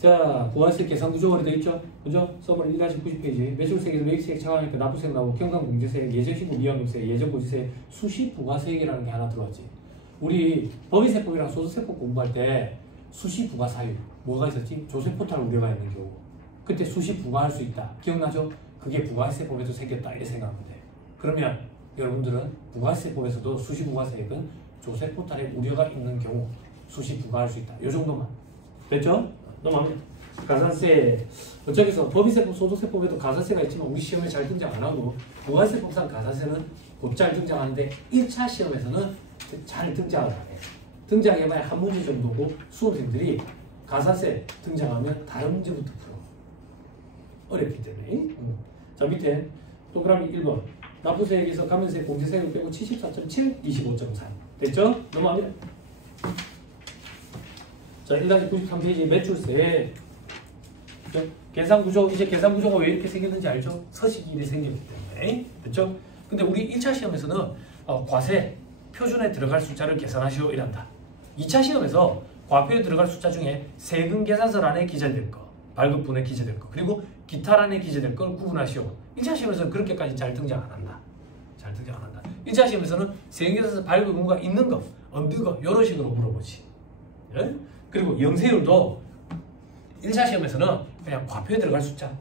자, 부가세 계산 구조가 되어 있죠? 그죠? 서버는 1-90페이지. 매출세액에서 매입세액 차감하니까 납부세액 나오고 경감공제세액, 예정신고 미환급세, 예정고지세, 수시부가세액이라는 게 하나 들어왔지. 우리 법인세법이랑 소득세법 공부할 때 수시부가사유 뭐가 있었지? 조세포탈 우려가 있는 경우. 그때 수시부가할 수 있다. 기억나죠? 그게 부가세법에도 생겼다. 이렇게 생각하면 돼. 그러면 여러분들은 부가세법에서도 수시부가세액은 조세포탈에 우려가 있는 경우 수시부가할 수 있다. 이 정도만. 됐죠? 넘어갑니다. 가산세. 어쩌겠어. 법인세법, 소득세법에도 가산세가 있지만 우리 시험에 잘 등장 안 하고 부가세법상 가산세는 곧잘 등장하는데 1차 시험에서는 잘 등장을 안 해. 등장해봐야 한 문제 정도고 수험생들이 가산세 등장하면 다른 문제부터 풀어. 어렵기 때문에. 자, 밑에 동그라미 1번. 납부세액에서 가면세액, 공제세액을 빼고 74.7, 25.3. 됐죠? 넘어갑니다. 자, 1-93페이지 매출세. 계산구조, 이제 계산구조가 왜 이렇게 생겼는지 알죠? 서식이 이렇게 생겼기 때문에. 됐죠? 근데 우리 1차 시험에서는 과세, 표준에 들어갈 숫자를 계산하시오 이란다. 2차 시험에서 과표에 들어갈 숫자 중에 세금 계산서란에 기재될 거, 발급분에 기재될 거, 그리고 기타란에 기재될 걸 구분하시오. 1차 시험에서는 그렇게까지 잘 등장 안 한다. 잘 등장 안 한다. 1차 시험에서는 세금 계산서 발급 의무가 있는 거, 없는 거, 이런 식으로 물어보지. 예? 그리고 영세율도 1차 시험에서는 그냥 과표에 들어갈 숫자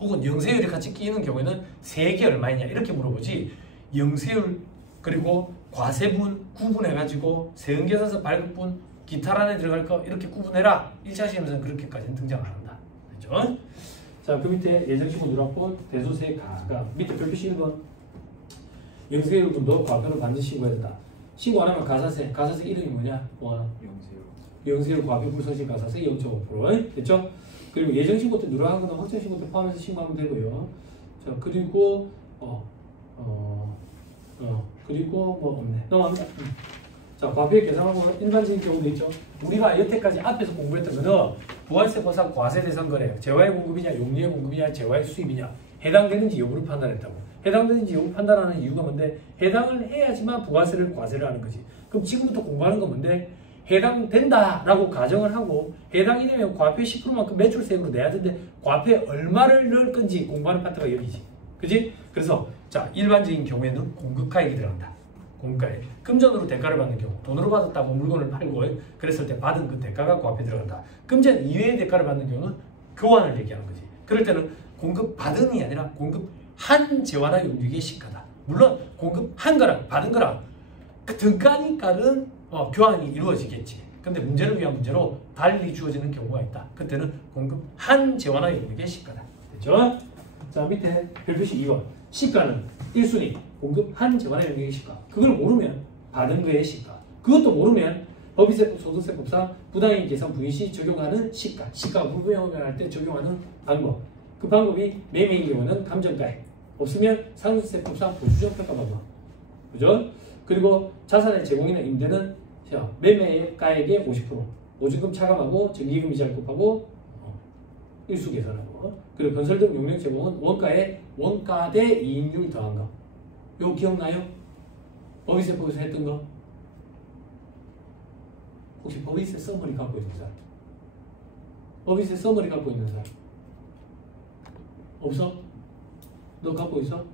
혹은 영세율이 같이 끼는 경우에는 세액이 얼마이냐 이렇게 물어보지, 영세율 그리고 과세분 구분해가지고 세금계산서 발급분 기타란에 들어갈 거 이렇게 구분해라. 1차 시험에서는 그렇게까지는 등장 안 한다. 그렇죠? 자, 그 밑에 예정신고 누락분, 대소세 가감. 밑에 별표시 1번. 영세율분도 과표는 반드시 신고해야 된다. 신고 안 하면 가산세 이름이 뭐냐? 뭐 하나? 영세율 과표 불손실 가산세 0.5%. 됐죠? 그리고 예정신고 때 누락한 거는 확정신고 때 포함해서 신고하면 되고요. 자, 그리고 그리고 뭐 없네. 넘어갑니다. 자, 과표에 계산하고 일반적인 경우도 있죠. 우리가 여태까지 앞에서 공부했던 거는 부가세법상 과세 대상 거래, 재화의 공급이냐, 용리의 공급이냐, 재화의 수입이냐, 해당되는지 여부를 판단했다고. 해당되는지 여부 판단하는 이유가 뭔데? 해당을 해야지만 부가세를 과세를 하는 거지. 그럼 지금부터 공부하는 건 뭔데? 해당된다라고 가정을 하고 해당이 되면 과표 10%만큼 매출세액으로 내야 되는데 과표에 얼마를 넣을 건지 공부하는 파트가 여기지. 그지? 그래서 자, 일반적인 경우에는 공급가액이 들어간다. 공급가액. 금전으로 대가를 받는 경우, 돈으로 받았다고 물건을 팔고 그랬을 때 받은 그 대가가 과표에 들어간다. 금전 이외의 대가를 받는 경우는 교환을 얘기하는 거지. 그럴 때는 공급받은이 아니라 공급한 재화나 용익의 시가다. 물론 공급한 거랑 받은 거랑 그 등가니까는 교환이 이루어지겠지. 근데 문제를 위한 문제로 달리 주어지는 경우가 있다. 그때는 공급한 재화나 용익의 시가다. 됐죠? 자, 밑에 별표시 2번. 시가는 1순위 공급한 재화나 용익의 시가. 그걸 모르면 받은 거의 시가. 그것도 모르면 법인세법, 소득세법상 부당이익 계산 부인 시 적용하는 시가. 시가가 불분명할 때 적용하는 방법. 그 방법이 매매인 경우는 감정가액. 없으면 상속세법상 보수적 평가 방법. 그죠? 그리고 자산의 제공이나 임대는 매매가액의 50%. 보증금 차감하고 정기금 이자를 곱하고 일수 계산하고. 그리고 건설 등 용역 제공은 원가 대 이익률 더한 거. 이거 기억나요? 법인세법에서 했던 거. 혹시 법인세 서머리 갖고 있는 사람? 법인세 서머리 갖고 있는 사람? 없어? 너 갖고 있어?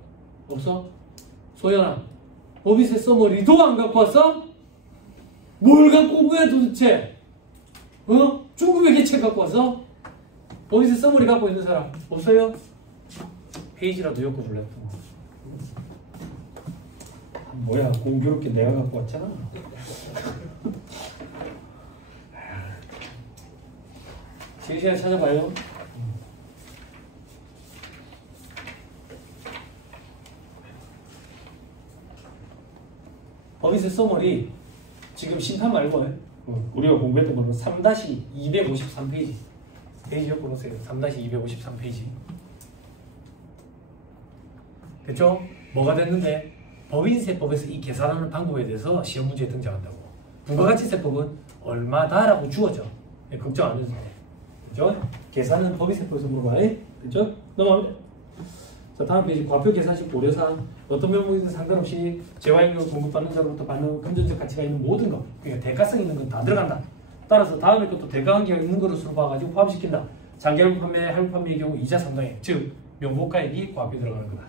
없어? 소연아, 법인세 서머리도 안 갖고 왔어? 뭘 갖고 온 거야 도대체? 중국의 개책 갖고 왔어? 법인세 서머리 갖고 있는 사람 없어요? 페이지라도 엮어줄래? 뭐야, 공교롭게 내가 갖고 왔잖아. 시간 찾아봐요. 법인세 서머리 지금 심판 말고 우리가 공부했던 거는 3-253페이지 페이지 엮어놓으세요. 3-253페이지. 됐죠? 뭐가 됐는데 법인세법에서 이 계산하는 방법에 대해서 시험 문제에 등장한다고. 부가가치세법은 얼마다라고 주어져. 걱정 안 해도 돼. 그죠? 계산은 법인세법에서 물어봐요. 그죠? 넘어갑니다. 자, 다음 페이지. 과표 계산식 고려사항. 어떤 명목이든 상관없이 재화익률 공급받는 자로부터 받는 금전적 가치가 있는 모든 것, 그러니까 대가성 있는 건 다 들어간다. 따라서 다음에 것도 대가관계가 있는 것으로 봐가지고 포함시킨다. 장기hal부 판매, 할부 판매의 경우 이자 상당액, 즉 명목가액이 과표에 들어가는 거다.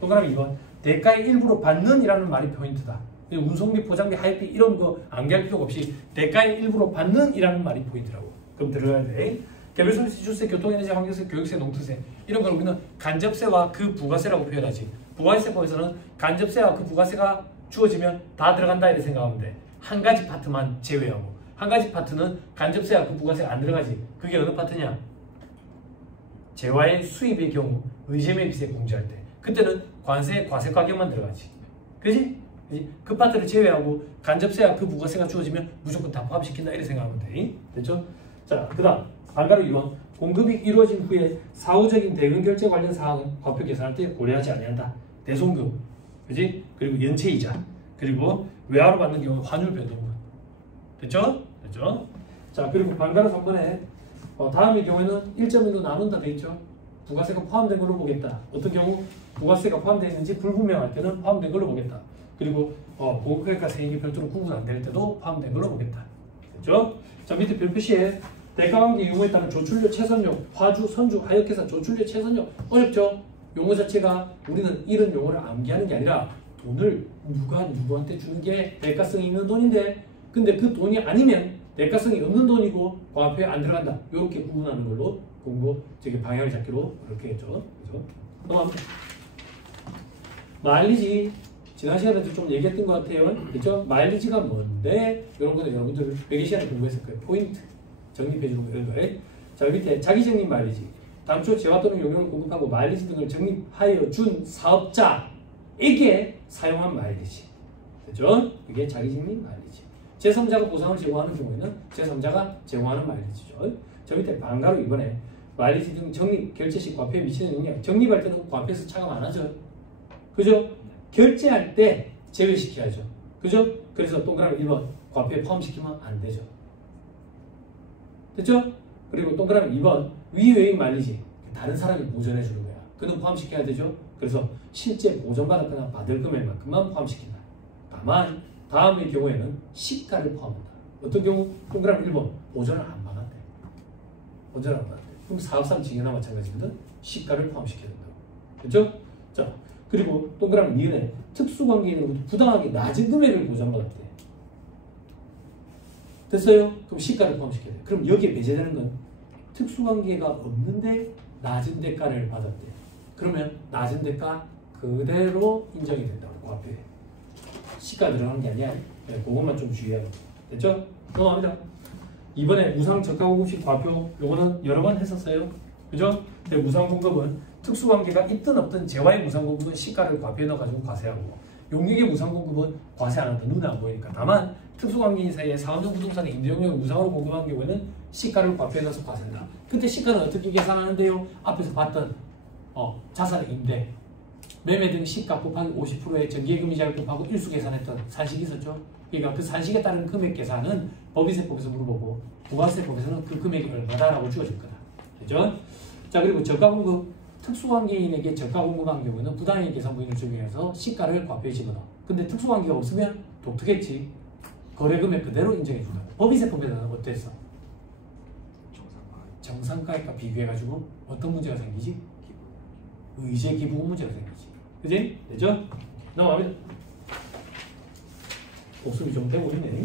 동그라미 2번 대가의 일부로 받는 이라는 말이 포인트다. 운송비, 포장비, 하역비 이런 거 암기할 필요가 없이 대가의 일부로 받는 이라는 말이 포인트라고. 그럼 들어가야 돼. 개별 서비스, 주세, 교통에너지, 환경세, 교육세, 농토세 이런 걸 우리는 간접세와 그 부가세라고 표현하지. 부가세법에서는 간접세와 그 부가세가 주어지면 다 들어간다 이렇게 생각하면 돼. 한 가지 파트만 제외하고. 한 가지 파트는 간접세와 그 부가세가 안 들어가지. 그게 어느 파트냐? 재화의 수입의 경우 의제매비세 공제할 때 그때는 관세, 과세 가격만 들어가지. 그지? 그 파트를 제외하고 간접세와 그 부가세가 주어지면 무조건 다 포함시킨다 이렇게 생각하면 돼. 됐죠? 자, 그 다음 반가로 2번 공급이 이루어진 후에 사후적인 대금 결제 관련 사항은 과표 계산할 때 고려하지 아니한다. 대손금, 그지? 그리고 연체이자, 그리고 외화로 받는 경우 환율 변동분. 됐죠? 됐죠? 자, 그리고 반가로 3번에 다음의 경우에는 1.1로 나눈다 돼 있죠? 부가세가 포함된 걸로 보겠다. 어떤 경우 부가세가 포함되어 있는지 불분명할 때는 포함된 걸로 보겠다. 그리고 공급가격과 세액이 별도로 구분 안 될 때도 포함된 걸로 보겠다. 됐죠? 자, 밑에 별표시에 대가관계 용어에 따른 조출료, 채선료, 화주, 선주, 하역회사, 조출료, 채선료 어렵죠? 용어 자체가 우리는 이런 용어를 암기하는 게 아니라 돈을 누가 누구한테 주는 게 대가성이 있는 돈인데 근데 그 돈이 아니면 대가성이 없는 돈이고 과표에 안 들어간다. 이렇게 구분하는 걸로 공부 방향을 잡기로 이렇게 했죠. 그죠? 넘어갑니다. 마일리지 지난 시간에도 좀 얘기했던 것 같아요. 그죠? 마일리지가 뭔데? 이런 거는 여러분들 회계 시간에 공부했을 거예요. 포인트 적립해주는 이런 거예요. 자, 밑에 자기적립 마일리지. 당초 재화 또는 용역을 공급하고 마일리지 등을 적립하여 준 사업자에게 사용한 마일리지. 그죠? 이게 자기적립 마일리지. 제3자가 보상을 제공하는 경우에는 제3자가 제공하는 마일리지죠. 저 밑에 반가로 이번에 마일리지 등 적립, 결제 시 과표에 미치는 영향. 적립할 때는 과표에서 차감 안 하죠. 그죠? 결제할 때 제외시켜야죠. 그죠? 그래서 동그라미 1번 과표에 포함시키면 안 되죠. 됐죠? 그리고 동그라미 2번 위외의 마일리지. 다른 사람이 보전해 주는 거야. 그는 포함시켜야 되죠. 그래서 실제 보전받았거나 받을 금액만큼만 포함시킨다. 다만 다음의 경우에는 시가를 포함한다. 어떤 경우? 동그라미 1번 보전을 안 받았대. 보전을 안 받았대. 그럼 사업상 증여나 마찬가지거든. 시가를 포함시켜야 된다. 그렇죠? 자, 그리고 동그라미 2번에 특수관계인으로부터 부당하게 낮은 금액을 보전받았대. 됐어요? 그럼 시가를 포함시켜야 돼. 그럼 여기에 배제되는 건 특수관계가 없는데 낮은 대가를 받았대. 그러면 낮은 대가 그대로 인정이 된다고 과표에. 시가 들어가는 게 아니야. 네, 그것만 좀 주의하고. 됐죠? 넘어갑니다. 이번에 무상 저가공급식 과표 요거는 여러 번 했었어요. 그죠? 근데 무상공급은 특수관계가 있든 없든 재화의 무상공급은 시가를 과표에 넣어가지고 과세하고 용역의 무상공급은 과세 안 한다. 눈에 안 보이니까. 다만 특수관계인 사이에 사업용 부동산의 임대용역을 무상으로 공급한 경우에는 시가를 과표에 넣어서 과세한다. 그때 시가는 어떻게 계산하는데요? 앞에서 봤던 자산의 임대, 매매 등 시가 곱하기 50%의 전기예금이자를 곱하고 일수 계산했던 산식이 있었죠. 그러니까 그 산식에 따른 금액 계산은 법인세법에서 물어보고 부가세법에서는 그 금액이 얼마다라고 주어질 거다. 그죠? 자, 그리고 저가공급, 특수관계인에게 저가공급한 경우는 부당이익 계산부인을 적용해서 시가를 과표에 집어넣어. 근데 특수관계가 없으면 독특했지. 거래금액 그대로 인정해준다. 법인세법에서는 어땠어? 정상가액과 비교해가지고 어떤 문제가 생기지? 의제 기부금 문제가 생기지. 그지? 되죠? 넘어갑니다. 복습이 좀 돼버리네.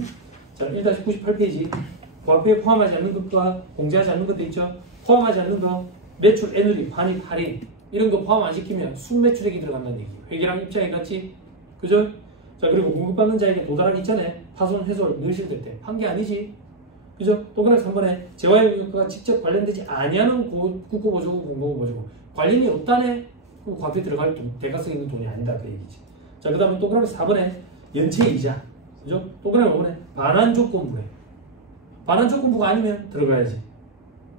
자, 1-98페이지. 과표에 포함하지 않는 것과 공제하지 않는 것도 있죠? 포함하지 않는 거, 매출, 에너지, 반입, 할인 이런 거 포함 안 시키면 순매출액이 들어간다는 얘기. 회계랑 입장에 같이. 그죠? 자, 그리고 공급받는 자에게 도달하기 전에 파손, 훼손을 늘실 때 한 게 아니지. 그죠? 동그라미 3번에 재화의 용역과 직접 관련되지 아니하는 국고보조금, 공공보조금 관련이 없다네. 그럼 과표에 들어갈 대가성 있는 돈이 아니다 그 얘기지. 자, 그 다음에 동그라미 4번에 연체이자. 그죠? 동그라미 5번에 반환조건부에 반환조건부가 아니면 들어가야지.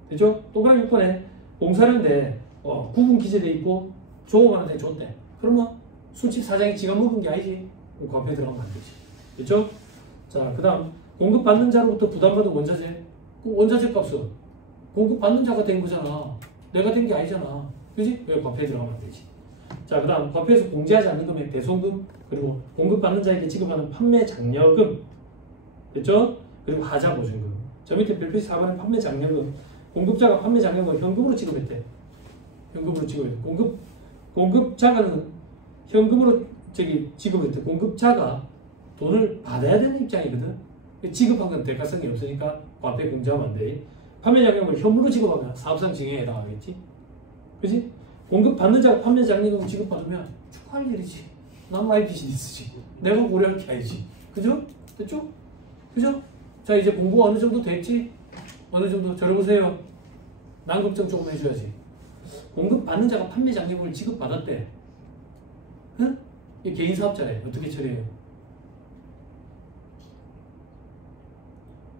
그죠? 동그라미 6번에 공사료인데 구분 기재돼 있고 조금만한테 줬대. 그러면 술집 사장이 지가 먹은 게 아니지. 과표에 들어가면 안 되지. 그죠? 자, 그 다음 공급받는 자로부터 부담받은 원자재. 그 원자재 값은 공급받는 자가 된 거잖아. 내가 된 게 아니잖아. 그지? 왜 과표에 들어가면 안 되지. 자, 그 다음 과표에서 공제하지 않는 금액 대손금, 그리고 공급받는 자에게 지급하는 판매 장려금, 됐죠? 그리고 하자 보증금. 저 밑에 별표 4번의 판매 장려금. 공급자가 판매 장려금을 현금으로 지급했대. 현금으로 지급했대. 공급자가는 현금으로 지급했대. 공급자가 돈을 받아야 되는 입장이거든. 지급한 건 대가성이 없으니까 과표에 공제하면 안 돼. 판매 장려금을 현물로 지급하면 사업상 증여에 해당하겠지. 그지? 공급받는 자가 판매 장려금 지급받으면 축하할 일이지. 난 마이 비즈니스지. 내가 고려할 게 아니지. 그죠? 됐죠? 그죠? 자, 이제 공부 어느 정도 됐지? 어느 정도 들어보세요. 난 걱정 조금 해줘야지. 공급받는 자가 판매 장려금을 지급받았대. 응? 이 개인 사업자래. 어떻게 처리해요?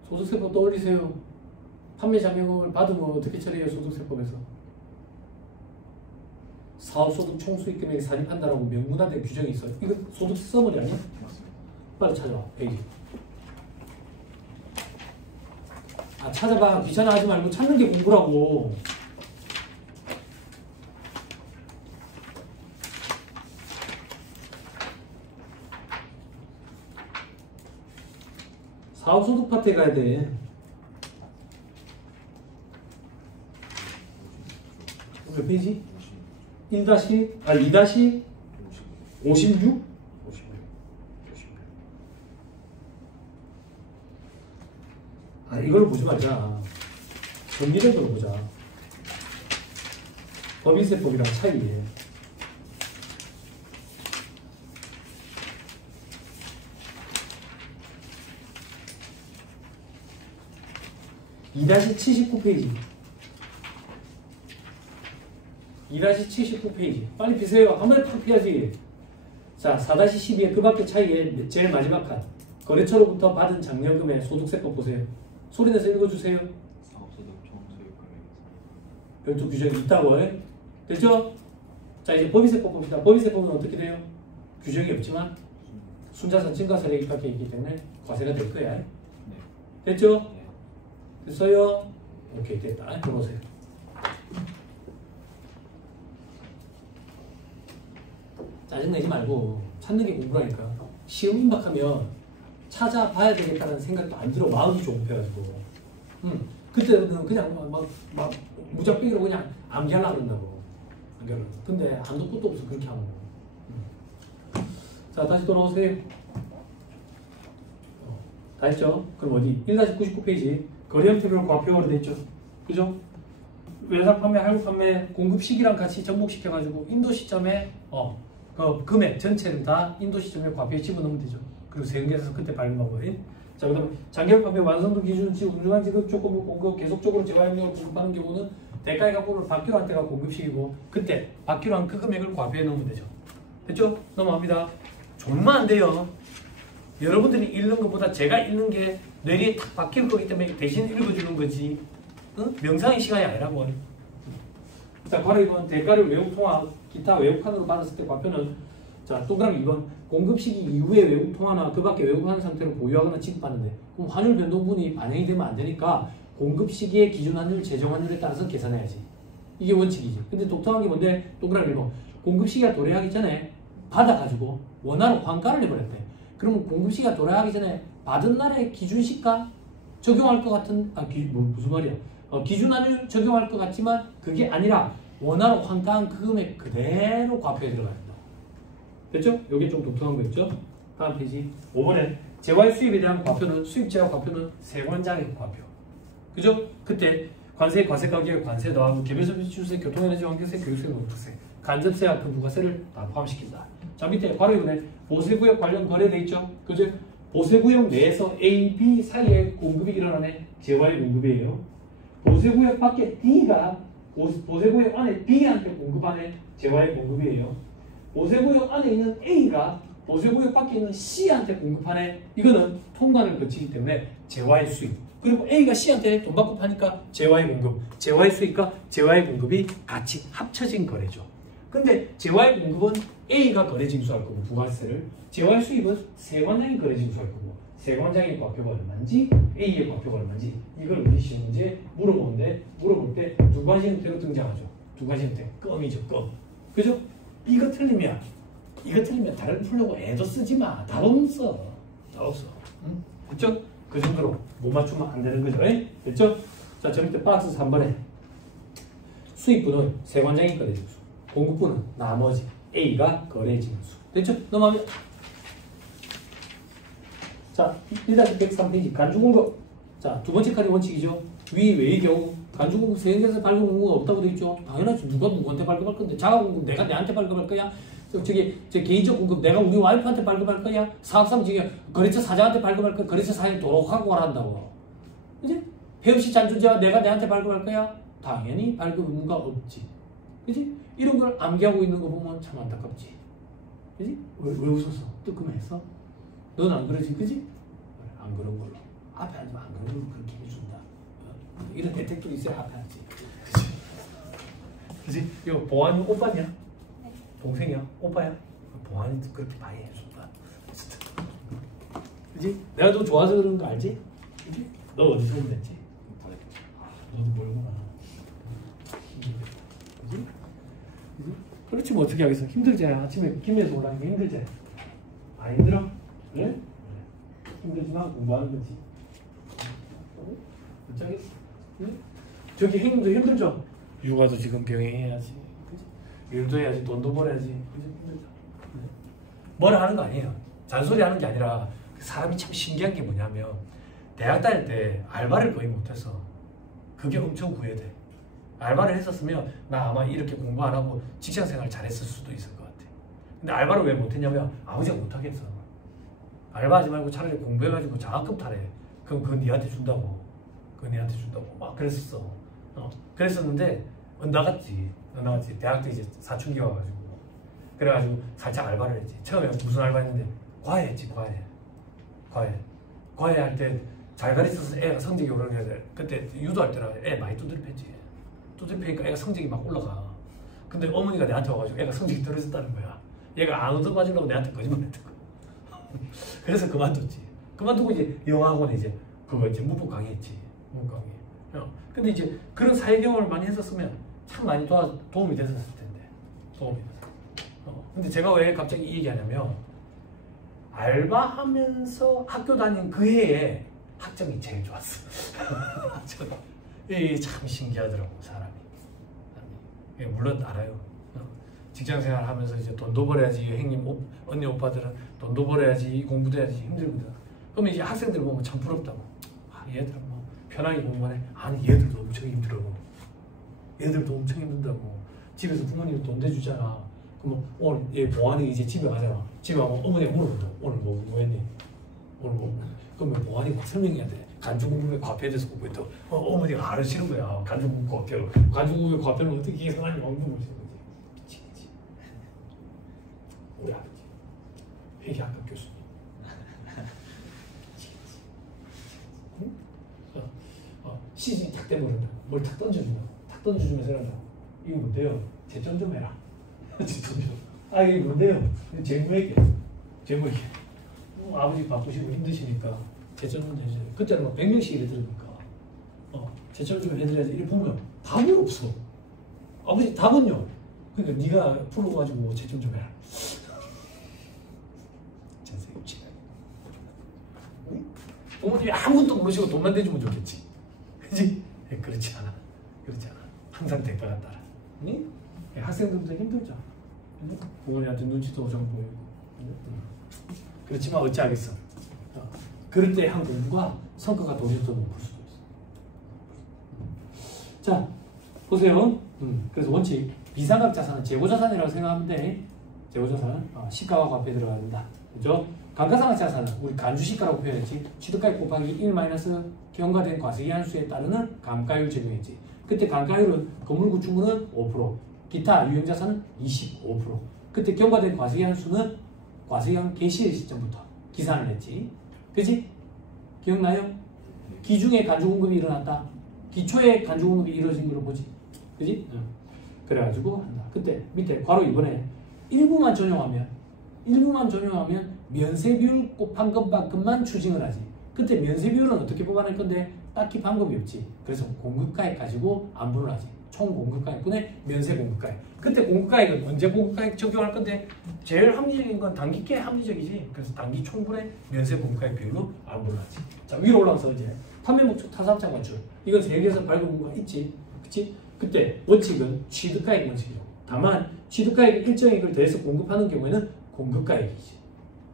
소득세법 떠올리세요. 판매 장려금을 받으면 어떻게 처리해요? 소득세법에서. 사업소득 총수익 금액에 산입한다라고 명문화된 규정이 있어. 이거 소득 서머리 아니야? 맞습니다. 빨리 찾아와. 페이지. 아, 찾아봐. 귀찮아 하지 말고 찾는 게 공부라고. 사업소득 파트에 가야 돼. 몇 페이지? 2-56? 아, 이걸로 보지 말자. 정리된 걸로 보자. 법인세법이랑 차이에. (2-79페이지) 2-79페이지 빨리 피세요. 한 번에 탁 피하지. 자, 4-12의 그 밖의 차이에 제일 마지막 칸. 거래처로부터 받은 장려금의 소득세법 보세요. 소리내서 읽어주세요. 사업소득 총수익금액 별도 규정이 있다고 해. 됐죠? 자, 이제 법인세법 봅시다. 법인세법은 어떻게 돼요? 규정이 없지만 순자산 증가세액밖에 있기 때문에 과세가 될 거야. 네. 됐죠? 네. 됐어요? 오케이, 됐다. 들어오세요. 짜증내지 말고 찾는 게 공부라니까. 시험 임박하면 찾아봐야 되겠다는 생각도 안 들어. 마음이 조급해가지고. 그때는 그냥 막 무작정으로 그냥 암기하려고 그런다고. 암기하려고. 근데 한도 끝도 없어 그렇게 하면. 자, 다시 돌아오세요. 다 했죠? 그럼 어디? 1-99페이지. 거래 형태별 과표로 돼 있죠? 그죠? 외상 판매, 할부 판매, 공급 시기랑 같이 접목시켜가지고 인도 시점에 그 금액 전체를 다 인도 시점에 과표에 집어넣으면 되죠. 그리고 세금계에서 그때 발급하고. 자, 그다음에 장기적 판매 완성도 기준치 운영한 지급 조건부 공급 계속적으로 재활용력을 공급하는 경우는 대가의 가격으로 받기로 한 때가 공급식이고 그때 받기로 한 그 금액을 과표에 넣으면 되죠. 됐죠? 넘어갑니다. 졸면 안 돼요. 여러분들이 읽는 것보다 제가 읽는 게 뇌리에 탁 박힐 거기 때문에 대신 읽어주는 거지. 응? 명상의 시간이 아니라고. 자, 바로 이건 대가를 외국 통화, 기타 외국환으로 받았을 때 과표는 자, 동그라미 2번 공급 시기 이후에 외국 통화나 그 밖에 외국환 상태로 보유하거나 지급받는데 그럼 환율 변동분이 반영이 되면 안 되니까 공급 시기의 기준 환율, 재정 환율에 따라서 계산해야지. 이게 원칙이지. 근데 독특한 게 뭔데? 동그라미 1번 공급 시기가 도래하기 전에 받아가지고 원화로 환가를 내버렸대. 그러면 공급 시기가 도래하기 전에 받은 날의 기준 시가 적용할 것 같은 무슨 말이야? 기준 환율 적용할 것 같지만 그게 아니라 원화로 환가한 그 금액 그대로 과표에 들어가야 된다. 됐죠? 여기 좀 독특한 거 있죠? 다음 페이지 5번에 재활 수입에 대한 과표는 수입제와 과표는 세관장의 과표. 그죠? 그때 관세, 과세 가격, 관세 더하고 개별소비 취수세, 교통에너지 환경세, 교육세, 노동세, 간접세와 그 부가세를 다 포함시킨다. 자, 밑에 바로 이번에 보세구역 관련 거래돼 있죠? 그죠? 보세구역 내에서 A, B 사이에 공급이 일어나네. 재활 공급이에요. 보세구역 밖에 D가 보세구역 안에 B한테 공급하는 재활 공급이에요. 보세구역 안에 있는 A가 보세구역 밖에 있는 C한테 공급하는 이거는 통관을 거치기 때문에 재활 수입. 그리고 A가 C한테 돈 받고 파니까 재활 공급. 재활 수입과 재활 공급이 같이 합쳐진 거래죠. 근데 재활 공급은 A가 거래 징수할 거고 부가세를, 재활 수입은 세관장이 거래 징수할 거고 세관장의 과표가 얼마인지 A의 과표가 얼마인지 이걸 우리 시험 문제 물어볼 때 두 가지 형태로 등장하죠. 두 가지 형태. 껌이죠, 껌. 그죠? 이거 틀리면 다른 풀려고 애도 쓰지 마. 답 없어. 응? 됐죠? 그 정도로 못 맞추면 안 되는 거죠. 에이? 됐죠? 자, 저 밑에 박스 3번에 수입부는 세관장이 거래 징수, 공급부는 나머지 A가 거래 징수. 됐죠? 넘어가면 자, 1-103페이지 간주공급. 자, 두 번째 칸이 원칙이죠. 위 외의 경우 간주공급 세계에서 발급 공급가 없다고 되어 있죠. 당연하지. 누가 누구한테 발급할 건데? 자가공급 내가 내한테 발급할 거야? 저 개인적 공급 내가 우리 와이프한테 발급할 거야? 사업상 지금 거래처 사장한테 발급할 거야? 거래처 사장이 도록하고 한다고. 그지? 폐업시 잔존자가 내가 내한테 발급할 거야? 당연히 발급 의무가 없지. 그지? 이런 걸 암기하고 있는 거 보면 참 안타깝지. 그지? 왜 웃었어? 뜨끔했어? 넌 안 그러지, 그지? 안 그런 걸로. 앞에 하지 마. 안 그런 걸로 그렇게 해준다. 이런 혜택도 있어야 앞에 하지. 그지? 그지? 이거 보안이 오빠냐? 동생이야? 오빠야? 보안이 그렇게 많이 해준다. 그지? 내가 너 좋아서 그런 거 알지? 그지? 너 어디서 그랬지? 너도 모르구나. 그지? 그렇지 뭐 어떻게 하겠어? 힘들잖아. 아침에 김에서 올라가는 게 힘들잖아. 안 힘들어? 그래? 힘들지만 공부하는 거지. 어쩌겠어? 그래? 저기 형님도 힘들죠? 육아도 지금 병행해야지. 그지? 일도 해야지. 돈도 벌어야지. 그지? 힘들죠? 그래? 뭐라 하는 거 아니에요. 잔소리 하는 게 아니라 사람이 참 신기한 게 뭐냐면 대학 다닐 때 알바를 거의 못해서 그게 엄청 후회돼. 알바를 했었으면 나 아마 이렇게 공부 안 하고 직장생활 잘했을 수도 있을 것 같아. 근데 알바를 왜 못했냐면 아버지가 못하겠어. 알바하지 말고 차라리 공부해가지고 장학금 타래. 그럼 그건 니한테 준다고. 그건 니한테 준다고. 막 그랬었어. 그랬었는데 나갔지. 대학 때 이제 사춘기 와가지고. 그래가지고 살짝 알바를 했지. 처음에 무슨 알바 했는데 과외 했지. 과외 할 때 잘 가르쳐서 애가 성적이 오르는 게 그때 유도할 때라 애 많이 두드립했지. 두드립하니까 애가 성적이 막 올라가. 근데 어머니가 내한테 와가지고 애가 성적이 떨어졌다는 거야. 얘가 안 얻어맞으려고 내한테 거짓말했던 거야. 그래서 그만뒀지. 그만두고 이제 영어학원에 이제 그거 이제 문법 강의했지. 문법 강의. 근데 이제 그런 사회 경험을 많이 했었으면 참 많이 도움이 됐었을 텐데. 도움이 됐어. 근데 제가 왜 갑자기 이 얘기하냐면 알바하면서 학교 다닌 그 해에 학점이 제일 좋았어. 이게 참 신기하더라고 사람이. 물론 알아요. 직장생활 하면서 이제 돈도 벌어야지. 형님, 언니, 오빠들은 돈도 벌어야지. 공부도 해야지. 힘들거든. 그러면 이제 학생들 보면 참 부럽다고. 아, 얘들은 뭐 편하게 공부하네. 아니 얘들도 엄청 힘들어. 얘들도 엄청 힘든다고. 집에서 부모님 돈 대주잖아. 그럼 오늘 얘 보안이 이제 집에 가잖아. 집에 가면 어머니가 물어본다. 오늘 뭐 했니? 오늘 뭐. 그러면 보안이 막 설명해야 돼. 간주공급의 과표에 대해서 공부했다고. 어머니가 알으시는 거야. 간주공급 과표. 간주공급의 과표는 어떻게 계산하냐. 엉뚱을 쓰는 거지. 미치겠지. 우리 아버지. 회계학과 교수님. 미치겠지. 응? 시즌이 탁 떼버린다. 뭘 탁 던져준다. 탁 던져주면서 이런다. 이거 뭔데요? 제점 좀 해라. 제점 좀. 아, 이게 뭔데요? 재무회계. 재무회계. 아버지 바쁘시고 힘드시니까 제점 좀 해주세요. 그때는 막 100명씩 이래 들으니까 제점 좀 해드려야지. 이래 보면 답이 없어. 아버지 답은요. 그러니까 네가 풀어가지고 제점 좀 해라. 전세육지. 부모님이 아무것도 모르시고 돈만 대주면 좋겠지. 그지? 그렇지 않아. 그렇지 않아. 항상 대가가 따라. 응? 학생들도 힘들죠. 부모님한테 눈치도 좀 보이고. 그렇지만 어찌하겠어. 그럴 때 한 공부가 성과가 도리어 더 높을 수도 있어. 자, 보세요. 그래서 원칙 비상각 자산은 재고자산이라고 생각하면 돼. 재고자산은 시가와 과표에 들어가야 된다. 그죠? 감가상각 자산은 우리 간주시가라고 표현했지. 취득가액 곱하기 1 마이너스 경과된 과세기한수에 따르는 감가율 적용했지. 그때 감가율은 건물 구축물은 5%, 기타 유형자산은 25%. 그때 경과된 과세기한수는 과세기한 개시일 시점부터 기산을 했지. 그지? 기억나요? 기중에 간주공급이 일어났다. 기초에 간주공급이 이루어진 걸로 보지. 그지? 그래가지고 한다. 그때 밑에 괄호 2번에 일부만 전용하면 면세비율 곱한 것만큼만 추징을 하지. 그때 면세비율은 어떻게 뽑아낼 건데 딱히 방법이 없지. 그래서 공급가액 가지고 안분을 하지. 총 공급가액분의 면세 공급가액. 그때 공급가액은 언제 공급가액 적용할 건데 제일 합리적인 건 단기 게 합리적이지. 그래서 단기 총분의 면세 공급가액 비율로 안분을 하지. 자, 위로 올라가서 이제 판매 목적 타사업자 관출. 이건 세계에서 발급한 거 있지. 그치? 그때 원칙은 취득가액 원칙이죠. 다만 취득가액 일정액을 더해서 공급하는 경우에는 공급가액이지.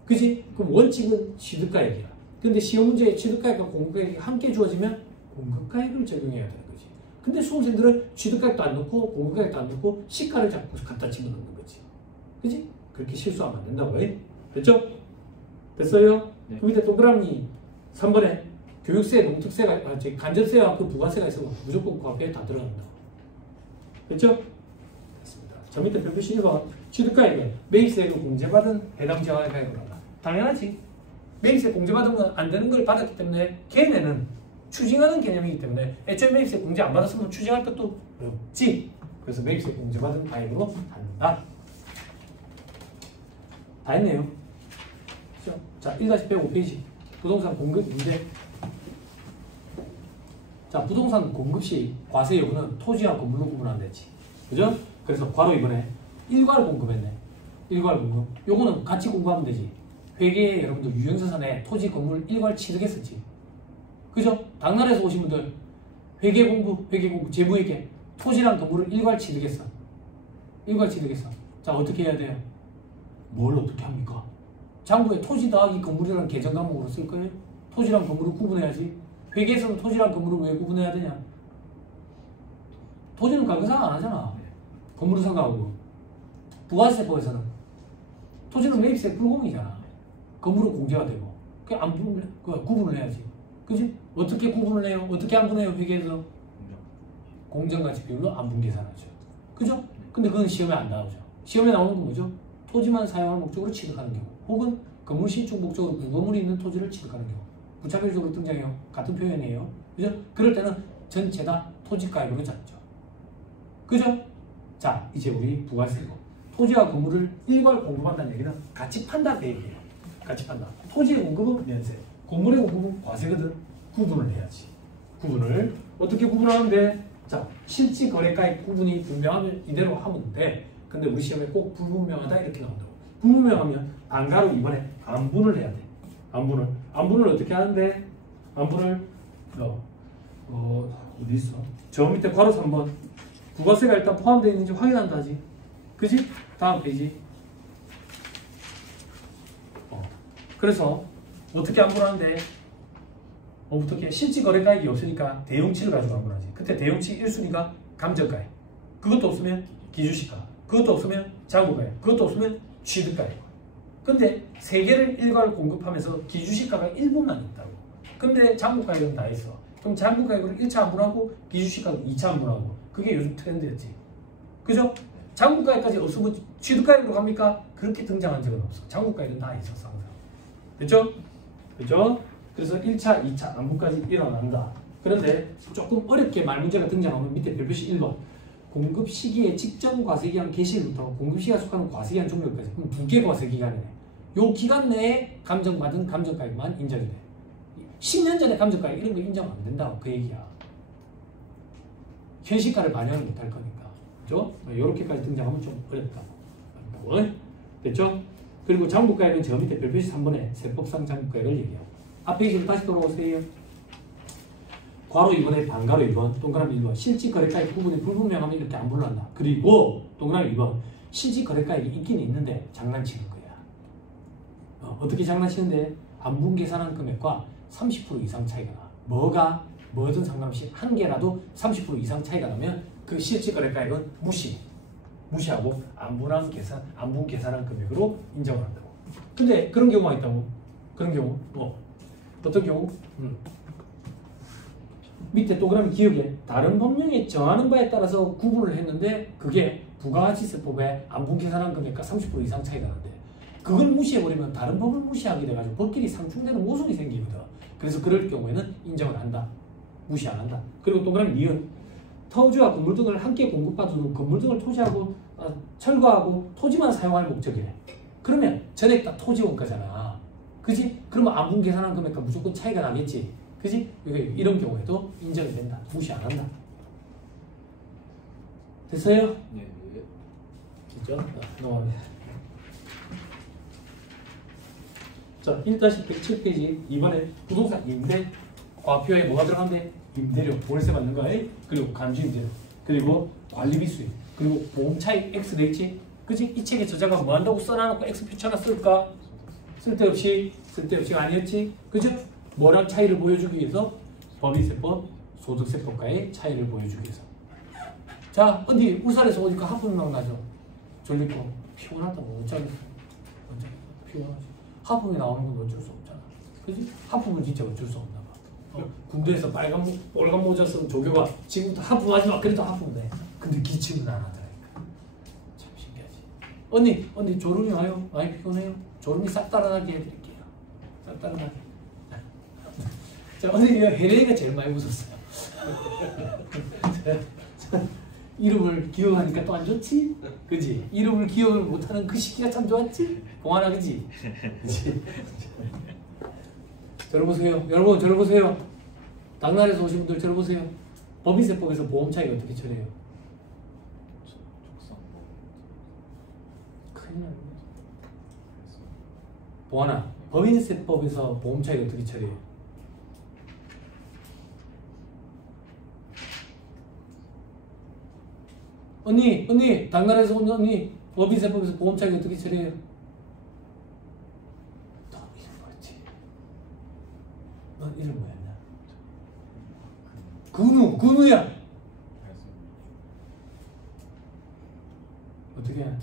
그치? 그럼 원칙은 취득가액이야. 근데 시험 문제에 취득가액과 공급가액이 함께 주어지면 공급가액을 적용해야 되는 거지. 근데 수험생들은 취득가액도 안 넣고 공급가액도 안 넣고 시가를 자꾸 갖다 집어넣는 거지. 그치? 그렇게 실수하면 안 된다고 해. 됐죠? 됐어요? 네. 그 밑에 동그라미 3번에 교육세, 농특세가, 간접세와 그 부가세가 있으면 무조건 과표에 다 들어간다. 됐죠? 됐습니다. 저 밑에 별표시 1번 취득가액은 매입세액을 공제받은 해당 지역의 가액으로 한다. 당연하지. 매입세 공제받으면 안 되는 걸 받았기 때문에 걔네는 추징하는 개념이기 때문에 애초에 매입세 공제 안 받았으면 추징할 것도 없지. 그래서 매입세 공제받은 가액으로 한다. 다 했네요. 그렇죠? 자, 1-105페이지 부동산 공급 문제. 자, 부동산 공급 시 과세 여부는 토지와 건물로 구분한댔지. 그죠? 그래서 바로 이번에 일괄 공급했네. 일괄 공급. 요거는 같이 공부하면 되지. 회계에 여러분들 유형서산에 토지 건물 일괄 취득했었지. 그죠? 당나라에서 오신 분들 회계 공부, 재무회계 토지랑 건물을 일괄 취득했어. 일괄 취득했어. 자, 어떻게 해야 돼요? 뭘 어떻게 합니까? 장부에 토지 더하기 건물이라는 계정 과목으로 쓸 거예요? 토지랑 건물을 구분해야지. 회계에서는 토지랑 건물을 왜 구분해야 되냐? 토지는 관계상 안 하잖아. 건물은 상관하고. 부가세법에서는 토지는 매입세 불공이잖아. 건물은 공제가 되고. 구분을 해야지. 그지? 어떻게 구분을 해요? 어떻게 안분해요? 회계에서? 공정가치 비율로 안분 계산하죠. 그죠? 근데 그건 시험에 안 나오죠. 시험에 나오는 건 뭐죠? 토지만 사용할 목적으로 취득하는 경우, 혹은 건물 신축 목적으로 부건물이 있는 토지를 취득하는 경우. 부차별적으로 등장해요. 같은 표현이에요. 그죠? 그럴 때는 전체 다 토지가액으로 잡죠. 그죠? 자, 이제 우리 부가세고. 토지와 건물을 일괄 공급한다는 얘기는 같이 판다는 얘기예요. 같이 판다. 토지의 공급은 면세, 건물의 공급은 과세거든. 구분을 해야지. 구분을 어떻게 구분하는데? 자, 실지 거래가액 구분이 분명하면 이대로 하면 돼. 근데 우리 시험에 꼭 불분명하다 이렇게 나온다고. 불분명하면 반가로 이번에 안분을 해야 돼. 안분을 어떻게 하는데? 안분을 어디 있어? 저 밑에 괄호 3번 부가세가 일단 포함되어 있는지 확인한다 하지. 그지? 다음 페이지. 그래서 어떻게 안분하는데? 어떻게 실지 거래가액이 없으니까 대용치를 가지고 안분하지. 그때 대용치 1순위가 감정가액. 그것도 없으면 기준시가. 그것도 없으면 장부가액. 그것도 없으면 취득가액. 근데 세 개를 일괄 공급하면서 기준시가가 1분만 있다고. 근데 장부가액은 다 있어. 그럼 장부가액으로 1차 안분하고 기준시가는 2차 안분하고. 그게 요즘 트렌드였지. 그죠? 장부가액까지 없으면 취득가액으로 갑니까? 그렇게 등장한 적은 없어. 장부가액은 다 있었어 항상. 됐죠? 그죠? 그래서 1차, 2차 안분까지 일어난다. 그런데 조금 어렵게 말 문제가 등장하면 밑에 별표시 1번 공급 시기의 직전 과세기한 개시일부터 공급 시기가 속하는 과세기한 종료까지. 그럼 2개 과세기간이네. 요 기간 내에 감정받은 감정가액만 인정이 돼. 10년 전에 감정가액 이런 거 인정 안 된다고 그 얘기야. 현시가를 반영을 못할 거니까. 그죠? 요렇게까지 등장하면 좀 어렵다고. 됐죠? 그리고 장부가액은 저 밑에 별표시 3번에 세법상 장부가액을 얘기하고. 앞에 페이지로 다시 돌아오세요. 괄호 2번에 반괄호 2번, 동그라미 1번 실지 거래가액 구분이 불분명하면 이렇게 안 불러난다. 그리고 동그라미 2번 실지 거래가액이 있긴 있는데 장난치는 거야. 어떻게 장난치는데? 안분 계산한 금액과 30% 이상 차이가 나. 뭐든 상관없이 한 개라도 30% 이상 차이가 나면 그 실지 거래가액은 무시하고 안분 계산한 금액으로 인정을 한다고. 근데 그런 경우가 있다고. 그런 경우 어떤 경우? 밑에 동그라미 기억에 다른 법령에 정하는 바에 따라서 구분을 했는데 그게 부가가치세법에 안분 계산한 금액과 30% 이상 차이가 나는데 그걸 무시해버리면 다른 법을 무시하게 돼가지고 법끼리 상충되는 모순이 생기거든. 그래서 그럴 경우에는 인정을 한다. 무시 안 한다. 그리고 동그라미 니은 토지와 건물 등을 함께 공급받은 건물 등을 토지하고 철거하고 토지만 사용할 목적이래. 그러면 전액 다 토지 원가잖아. 그지? 그러면 안분 계산한 금액과 무조건 차이가 나겠지. 그지? 이런 경우에도 인정이 된다. 무시 안 한다. 됐어요? 네. 됐죠? 넘어갑니다. 자, 1-107페이지 이번에 부동산 임대 과표에 뭐가 들어간대? 임대료, 월세 받는 거, 그리고 간주임대료, 그리고 관리비 수입, 그리고 보험 차익 X 돼 있지? 그지? 이 책에 저자가 뭐 한다고 써놔놓고 X 표치 하나 쓸까? 쓸데없이 아니었지? 그죠? 뭐랑 차이를 보여주기 위해서? 법인세법, 소득세법과의 차이를 보여주기 위해서. 자, 어디 울산에서 오니까 하품막 나죠? 졸리고 피곤하다고 어쩌겠어? 피곤하지. 하품이 나오는 건 어쩔 수 없잖아. 그지? 하품은 진짜 어쩔 수 없나 봐. 군대에서 빨간 모자 쓴 조교가 지금부터 하품하지 마. 그래도 하품돼. 근데 기침은 안 하더라니까. 참 신기하지. 언니 졸음이 와요? 많이 피곤해요? 졸음이 싹 달아나게 해드릴게요. 싹 달아나게. 자, 언니 혜련이가 제일 많이 웃었어요. 이름을 기억하니까 또 안 좋지? 그지? 이름을 기억을 못하는 그 시기가 참 좋았지? 봉하나 그지? 그지? 저를 보세요. 여러분 저를 보세요. 당나라에서 오신 분들 저를 보세요. 법인세법에서 보험 차익 어떻게 처리해요? 큰일 나네. 봉하나, 법인세법에서 보험 차익 어떻게 처리해요? 언니, 당나라에서 온 언니, 법인세법에서 보험 차익 어떻게 처리해요? 너 이름 뭐였지? 너 이름 뭐였냐? 근우야. 어떻게 해?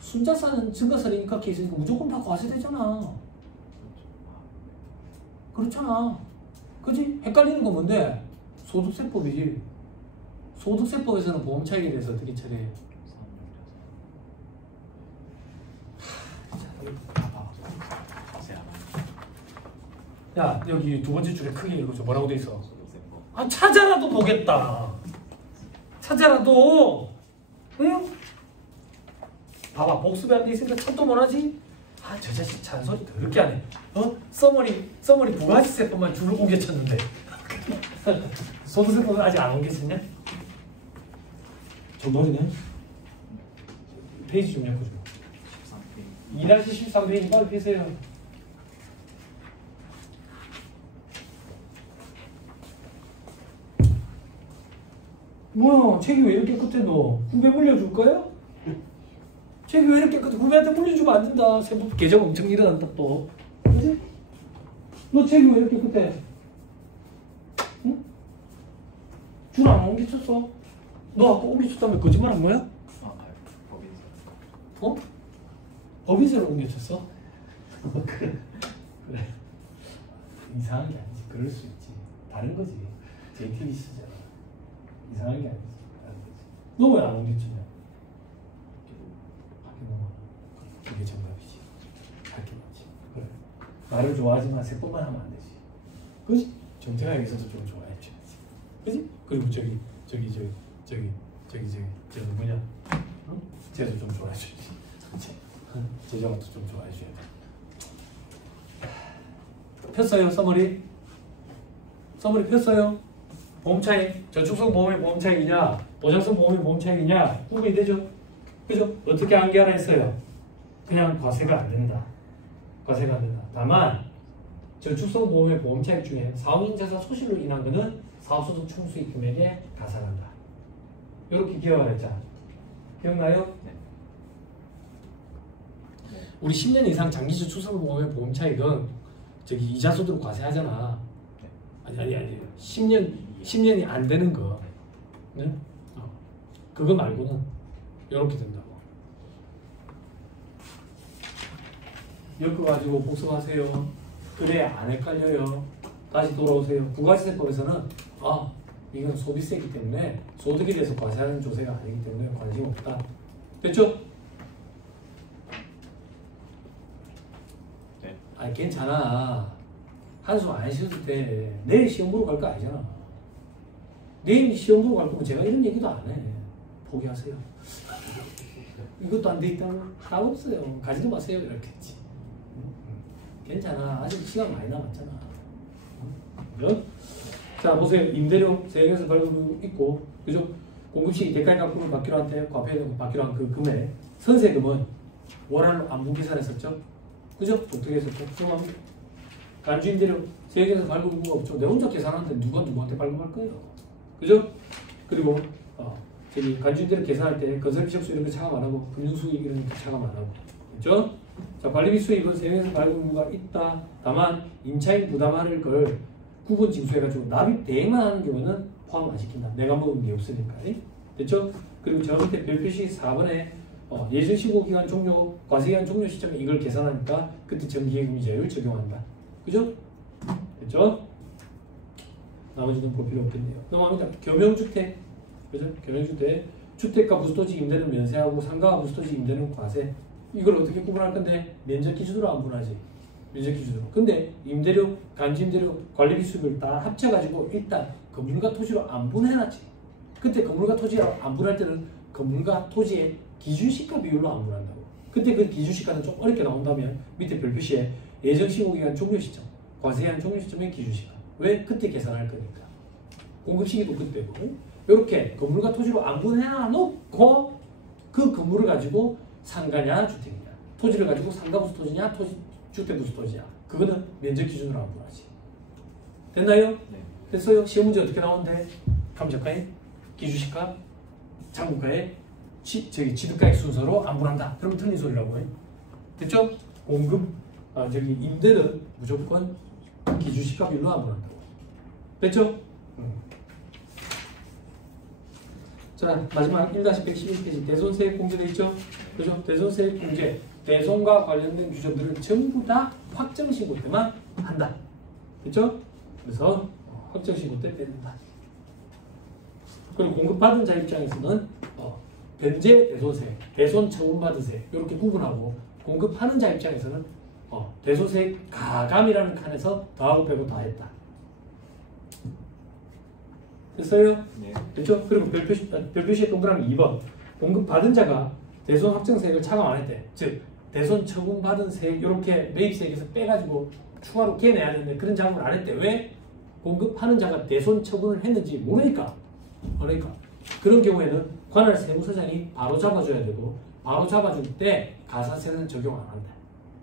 순자산 증가세니까 케이스니까 무조건 다 과세되잖아. 그렇잖아. 그지? 헷갈리는 건 뭔데? 소득세법이지. 소득세법에서는 보험 차익에 대해서 어떻게 처리해요? 야, 여기 두 번째 줄에 크게 읽어줘. 뭐라고 돼 있어? 아, 찾아라도 보겠다. 찾아라도. 응? 봐봐, 복습이 안 돼 있으니까 찾도 못하지? 아, 저 자식 잔소리 더럽게 하네. 써머리 부가세법만 줄을 옮겨쳤는데. 소득세법은 아직 안 옮겼었냐? 정말이네. 페이지 좀 엮어줘. 2-13페이지 빨리 펴세요. 뭐야, 책이 왜 이렇게 끝에 너? 후배 물려줄 거야? 책이 왜 이렇게 끝에? 후배한테 물려주면 안 된다. 세법 개정 엄청 일어난다 또. 그지? 너 책이 왜 이렇게 끝에? 응? 줄 안 옮기쳤어? 너 아까 옮기쳤다며 거짓말 한 거야? 법인세. 어? 법인세로 옮겨쳤어? 그래. 이상한 게 아니지. 그럴 수 있지. 다른 거지. JTBC잖아. 이상한 게 아니지. 다른 거지. 너 왜 안 옮겨쳤냐? 학교 넘어. 그게 정답이지. 학교 맞지. 그래. 나를 좋아하지만 세법만 하면 안 되지. 그지? 정태가에 있어서 좀 좋아했지. 그지? 그리고 저기 누구냐? 응? 쟤도 좀 좋아해줘야지. 제자도 좀 좋아해줘야 돼. 폈어요, 써머리? 써머리 폈어요? 보험 차익, 저축성 보험의 보험 차익이냐, 보장성 보험의 보험 차익이냐, 구분이 되죠? 그죠? 어떻게 암기하라 했어요? 그냥 과세가 안 된다. 과세가 안 된다. 다만, 저축성 보험의 보험 차익 중에 사업인 자산 소실로 인한 것은 사업소득 총수익 금액에 가산한다. 이렇게 기억을 했잖아. 기억나요? 네. 우리 10년 이상 장기 저축성보험의 보험 차익은 저기 이자 소득 과세하잖아. 아니 10년이 안 되는 거. 네? 그거 말고는 이렇게 된다고. 엮어가지고 복습하세요. 그래 안 헷갈려요. 다시 돌아오세요. 부가세법에서는 이건 소비세이기 때문에 소득에 대해서 과세하는 조세가 아니기 때문에 관심 없다. 됐죠? 네. 아니 괜찮아. 한숨 안 쉬어도 돼. 내일 시험 보러 갈 거 아니잖아. 내일 시험 보러 갈 거면 제가 이런 얘기도 안 해. 포기하세요. 이것도 안 돼 있다고? 다 없어요. 가지도 마세요. 이렇겠지. 괜찮아. 아직 시간 많이 남았잖아. 자 보세요. 임대료 세액에서 발급이 있고 그죠? 공급시 대가의 각금을 받기로 한 때 과표에 받기로 한 그 금액 선세금은 월할로 안분 계산했었죠? 그죠? 어떻게 했었죠? 기억합니까? 간주임대료 세액에서 발급 의무가 없죠. 내 혼자 계산하는데 누가 누구한테 발급할 거예요? 그죠? 그리고 저기 간주임대료 계산할 때 건설 비적수 이런 거 차감 안 하고 금융수익 이런 거 차감 안 하고 그죠? 자 관리비 수입은 세액에서 발급 의무가 있다. 다만 임차인 부담할 걸 구분 징수해가지고 납입 대행만 하는 경우는 포함 안 시킨다. 내가 먹은 게 없으니까. 됐죠? 그리고 저 밑에 별표시 4번에 예정 시고 기간 종료, 과세기간 종료 시점에 이걸 계산하니까 그때 정기예금이자율 적용한다. 그죠? 됐죠? 나머지는 볼 필요 없겠네요. 넘어갑니다. 겸용주택. 그죠? 겸용주택. 주택과 부수토지 임대는 면세하고 상가와 부수토지 임대는 과세. 이걸 어떻게 구분할 건데 면적 기준으로 안 분하지. 면적 기준으로. 근데 임대료, 간주임대료, 관리비 수입을 다 합쳐가지고 일단 건물과 토지로 안 분해놨지. 그때 건물과 토지로 안 분할 때는 건물과 토지의 기준시가 비율로 안 분한다고. 그때 그 기준시가는 좀 어렵게 나온다면 밑에 별표시에 예정시효기간 종료 시점, 과세기간 종료 시점의 기준시가. 왜? 그때 계산할 거니까. 공급 시기도 그때고. 이렇게 건물과 토지로 안 분해놔놓고 그 건물을 가지고 상가냐 주택이냐, 토지를 가지고 상가 부수 토지냐, 주택 부수 토지냐. 그거는 면적 기준으로 안 분하지. 됐나요? 네. 됐어요? 시험 문제 어떻게 나오는데? 감정가의 기준시가, 장부가의 지득가의 순서로 안 분한다. 그러면 틀린 소리라고 해. 됐죠? 공급, 임대는 무조건 기준시가 비율로 안 분한다고. 됐죠? 자, 마지막 1-111페이지 대손세액 공제돼 있죠? 그죠? 대손세액 공제, 대손과 관련된 규정들은 전부 다 확정신고 때만 한다. 됐죠? 그래서 확정신고 때 빼낸다. 그리고 공급받은 자 입장에서는 변제 대손세액, 대손 처분받은 세액 이렇게 구분하고 공급하는 자 입장에서는 대손세액 가감이라는 칸에서 더하고 빼고 다 했다. 됐어요? 네. 됐죠? 그리고 별표시에 동그라미 2번 공급받은 자가 대손 확정세액을 차감 안 했대. 즉 대손 처분받은 세액 이렇게 매입세액에서 빼가지고 추가로 깨내야 되는데 그런 작업을 안 했대. 왜? 공급하는 자가 대손 처분을 했는지 모르니까. 그러니까 그런 경우에는 관할 세무서장이 바로 잡아줘야 되고 바로 잡아줄 때 가산세는 적용 안 한다.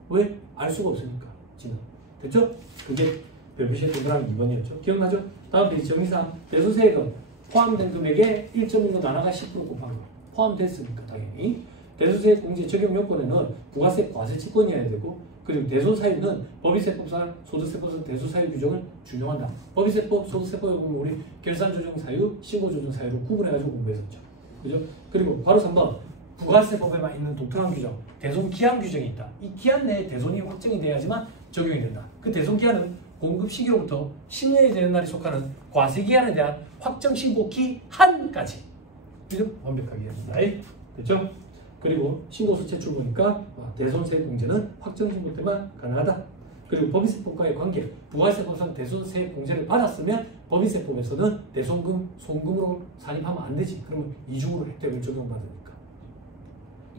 왜? 알 수가 없으니까. 지금 됐죠? 그게 별표시에 동그라미 2번이었죠. 기억나죠? 다음 페이지 정리상 대손세액은 포함된 금액의 1.1로 나눠가 10% 곱한 거. 포함됐으니까 당연히. 대손세액 공제 적용 요건에는 부가세 과세치권이어야 되고 그리고 대손사유는 법인세법상 소득세법상 대손사유 규정을 준용한다. 법인세법, 소득세법에 보면 우리 결산조정사유, 신고조정사유로 구분해가지고 공부했었죠. 그죠? 그리고 바로 3번 부가세법에만 있는 독특한 규정, 대손기한 규정이 있다. 이 기한 내에 대손이 확정이 돼야지만 적용이 된다. 그 대손기한은 공급 시기로부터 10년이 되는 날에 속하는 과세기한에 대한 확정신고 기한까지. 그죠? 완벽하게 했습니다. 됐죠? 그리고 신고서 제출보니까 대손세액 공제는 확정신고 때만 가능하다. 그리고 법인세법과의 관계, 부가세법상 대손세액 공제를 받았으면 법인세법에서는 대손금, 손금으로 산입하면 안 되지. 그러면 이중으로 혜택을 적용받으니까.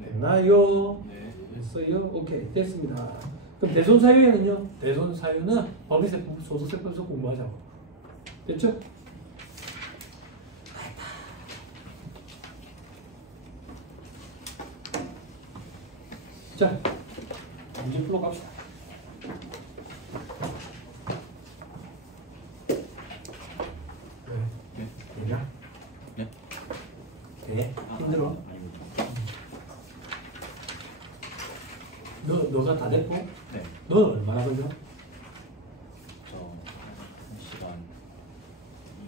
됐나요? 네. 됐어요? 오케이, 됐습니다. 그럼 대손사유에는요? 대손사유는 법인세법, 소득세법에서 공부하자고. 됐죠? 자, 문제 풀어 갑시다. 네. 되냐? 네. 돼? 힘들어? 아닙니다. 너가 다 됐고? 네. 너는 얼마나 걸려? 저 1시간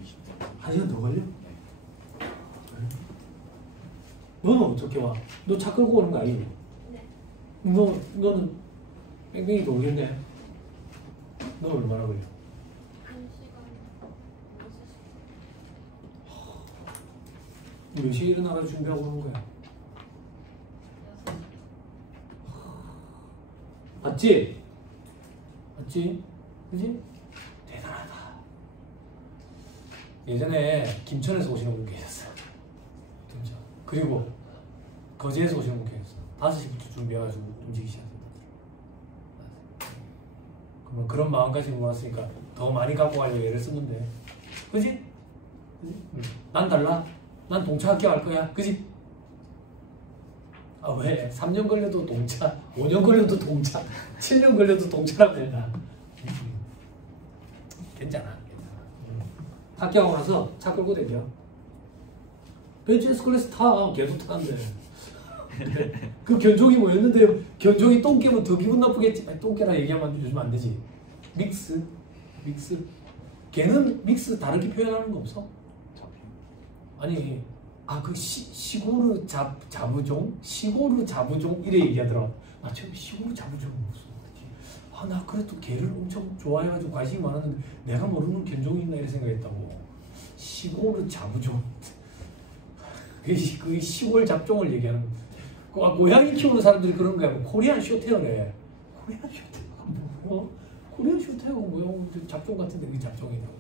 20분. 1시간 더 걸려? 네. 너는 어떻게 와? 너 차 끌고 오는 거 아니지? 네. 너는 뺑뺑이 돌겠네. 너 얼마나 걸려? 1시간 6시. 몇 시에 일어나서 준비하고 오는 거야? 맞지? 맞지? 그지? 대단하다. 예전에 김천에서 오시는 분 계셨어. 김천. 그리고 거제에서 오시는 분 계셨어. 5시부터 준비해가지고 움직이셔야 된다. 그러면 그런 마음가짐을 모았으니까 더 많이 갖고 가려고 애를 쓰는데 그지? 난 달라. 난 동차 합격할 거야. 그지? 아, 왜? 3년 걸려도 동차, 5년 걸려도 동차, 7년 걸려도 동차라고 해라. 괜찮아. 합격하고 나서 차 끌고 다녀. 벤츠 S클래스 타. 계속 타는데. 그 견종이 뭐였는데 견종이 똥개면 더 기분 나쁘겠지. 아니, 똥개라 얘기하면 요즘 안 되지. 믹스. 걔는 믹스 다르게 표현하는 거 없어? 아니, 그 시고르 자부종? 시고르 자부종? 이래 얘기하더라. 나 처음에 시고르 자부종 무슨 말이지? 나 그래도 걔를 엄청 좋아해가지고 관심이 많았는데 내가 모르는 견종이 있나 이래 생각했다고. 시고르 자부종. 그 시골 잡종을 얘기하는 거. 고양이 키우는 사람들이 그런 거야. 코리안 쇼테어래. 코리안 쇼테어가 뭐야? 코리안 쇼테어가 뭐야? 잡종 같은데 그게 잡종이라고.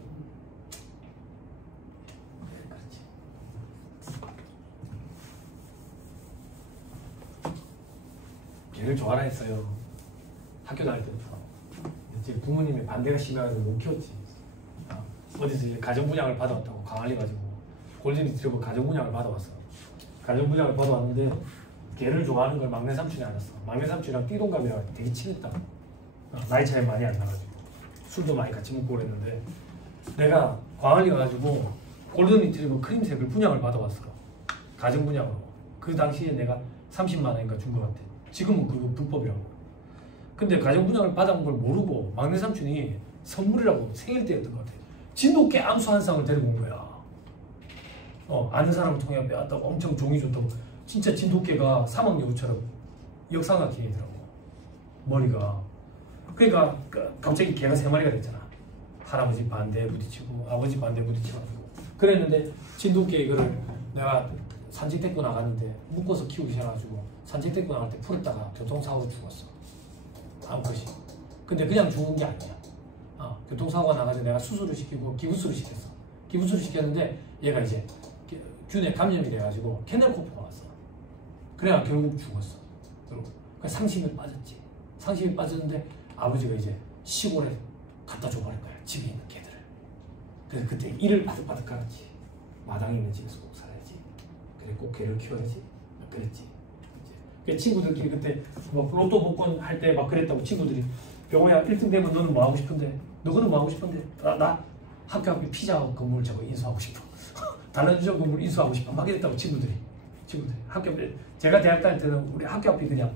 걔를 좋아라 했어요. 학교 다닐 때부터. 이제 부모님의 반대가 심해가지고 못 키웠지. 어디서 이제 가정분양을 받아왔다고 강아리 가지고 골든 리트리버 가정분양을 받아왔어. 가정분양을 받아왔는데 걔를 좋아하는 걸 막내 삼촌이 알았어. 막내 삼촌이랑 띠동갑이라 되게 친했다. 나이 차이 많이 안 나가지고 술도 많이 같이 먹고 그랬는데 내가 광안리 가가지고 골든 리트리버 크림색을 분양을 받아왔어. 가정분양으로. 그 당시에 내가 30만 원인가 준 것 같아. 지금은 그거 불법이라고. 근데 가정분양을 받아온 걸 모르고 막내 삼촌이 선물이라고 생일 때였던 것 같아. 진돗개 암수 한 쌍을 데리고 온 거야. 아는 사람을 통해 빼왔다고 엄청 종이 좋다고. 진짜 진돗개가 사막여우처럼 역삼각형이더라고. 머리가. 그러니까 갑자기 개가 3마리가 됐잖아. 할아버지 반대에 부딪히고 아버지 반대에 부딪혀가지고. 그랬는데 진돗개 이거를 내가 산책 데리고 나갔는데 묶어서 키우기 시작해가지고 산책 데리고 나갈 때 풀었다가 교통사고로 죽었어. 암컷이. 근데 그냥 죽은 게 아니야. 교통사고가 나가지고 내가 수술을 시키고 기부술을 시켰어. 기부술을 시켰는데 얘가 이제 균에 감염이 돼가지고 캐넬코프가 왔어. 그래야 결국 죽었어. 그리고 상심에 빠졌지. 상심이 빠졌는데 아버지가 이제 시골에 갖다 줘버린 거야. 집에 있는 개들을. 그래서 그때 이를 바득바득 깔았지. 마당에 있는 집에서 꼭 살아야지. 그래 꼭 개를 키워야지. 그랬지. 그 친구들끼리 그때 뭐 로또 복권 할 때 막 그랬다고 친구들이 병호야 1등 되면 너는 뭐 하고 싶은데? 너는 뭐 하고 싶은데? 나 학교 앞에 피자 건물 저거 인수하고 싶어. 단란주점 건물 인수하고 싶어. 막 이랬다고 친구들이 학교 앞에. 제가 대학 다닐 때는 우리 학교 앞이 그냥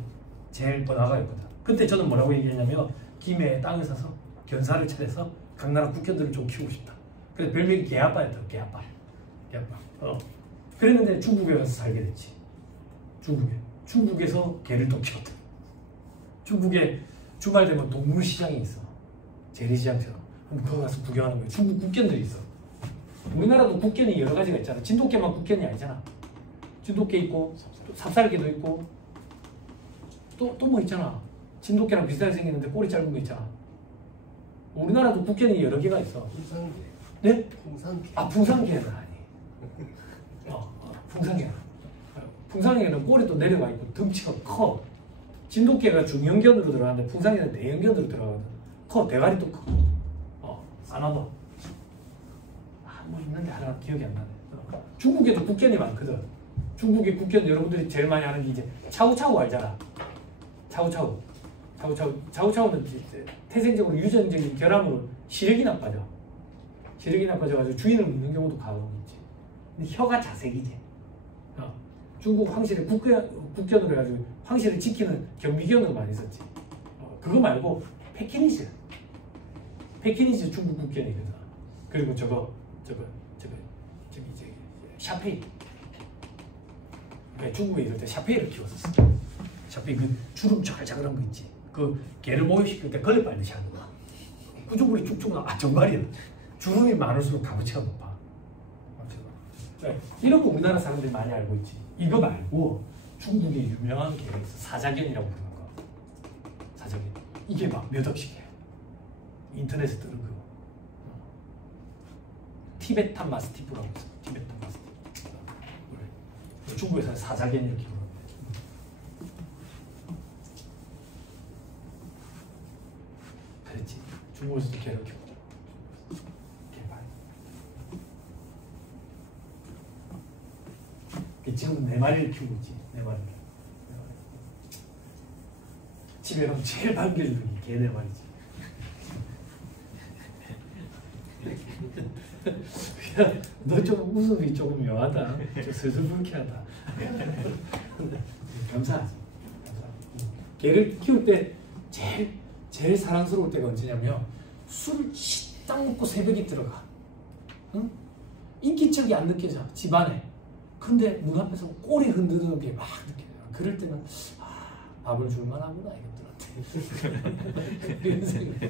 제일 번화가였거든. 그때 저는 뭐라고 얘기했냐면 김해에 땅을 사서 견사를 차려서 각 나라 국견들을 좀 키우고 싶다. 그래서 별명이 개아빠였다. 개아빠. 그랬는데 중국에 가서 살게 됐지. 중국에서 개를 또 키웠다. 중국에 주말 되면 동물시장이 있어. 재래시장처럼. 그럼 거기 가서 구경하는 거야. 중국 국견들이 있어. 우리나라도 국견이 여러 가지가 있잖아. 진돗개만 국견이 아니잖아. 진돗개 있고 삽살개도 있고 또 뭐 있잖아. 진돗개랑 비슷하게 생기는데 꼬리 짧은 거 있잖아. 우리나라도 국견이 여러 개가 있어. 풍산개. 네? 풍산개. 풍산개는 아니. 풍산개는. 풍산개는 꼬리도 내려가 있고 덩치가 커. 진돗개가 중형견으로 들어가는데 풍산개는 대형견으로 들어가거든. 커. 대가리도 커. 안 와봐. 뭐 있는데 하나 기억이 안 나네. 중국에도 국견이 많거든. 중국의 국견 여러분들이 제일 많이 아는 게 이제 차우차우 알잖아. 차우차우는 태생적으로 유전적인 결함으로 시력이 나빠져. 시력이 나빠져가지고 주인을 묻는 경우도 가끔 있지. 근데 혀가 자색이지. 중국 황실에 국견으로 해가지고 황실을 지키는 경비견으로 많이 썼지. 그거 말고 페키니즈 중국 국견이거든. 그리고 저기 샤페이. 그러니까 중국에 있을 때 샤페이를 키웠었어. 샤페이 그 주름 자글자글한 거 있지. 그 개를 목욕시킬 때 걸레 빨듯이 하는 거야. 구조물이 쭉쭉 나. 정말이야. 주름이 많을수록 값어치가 높아. 이런 거 우리나라 사람들이 많이 알고 있지. 이거 말고 중국에 유명한 개가 있어. 사자견이라고 부르는 거. 사자견. 이게 막 몇 억씩 해. 인터넷에 뜨는 거. 티베탄 마스티프라고 있어. 티베탄 마스티프. 중국에서 사자견 이렇게 부르는데. 그렇지. 중국에서도 개를 키우죠. 개발. 지금 4마리를 키우고 있지. 4마리를. 집에 가면 제일 반겨주는 게 개 4마리지. 너 좀 웃음이 조금 묘하다. 좀 슬슬 불쾌하다. 감사하지. 개를 키울 때 제일 사랑스러울 때가 언제냐면 술을 딱 먹고 새벽에 들어가. 응? 인기척이 안 느껴져. 집안에. 근데 문 앞에서 꼬리 흔드는 게 막 느껴져. 그럴 때는 밥을 줄만 하구나 이것들한테. 이런 생각.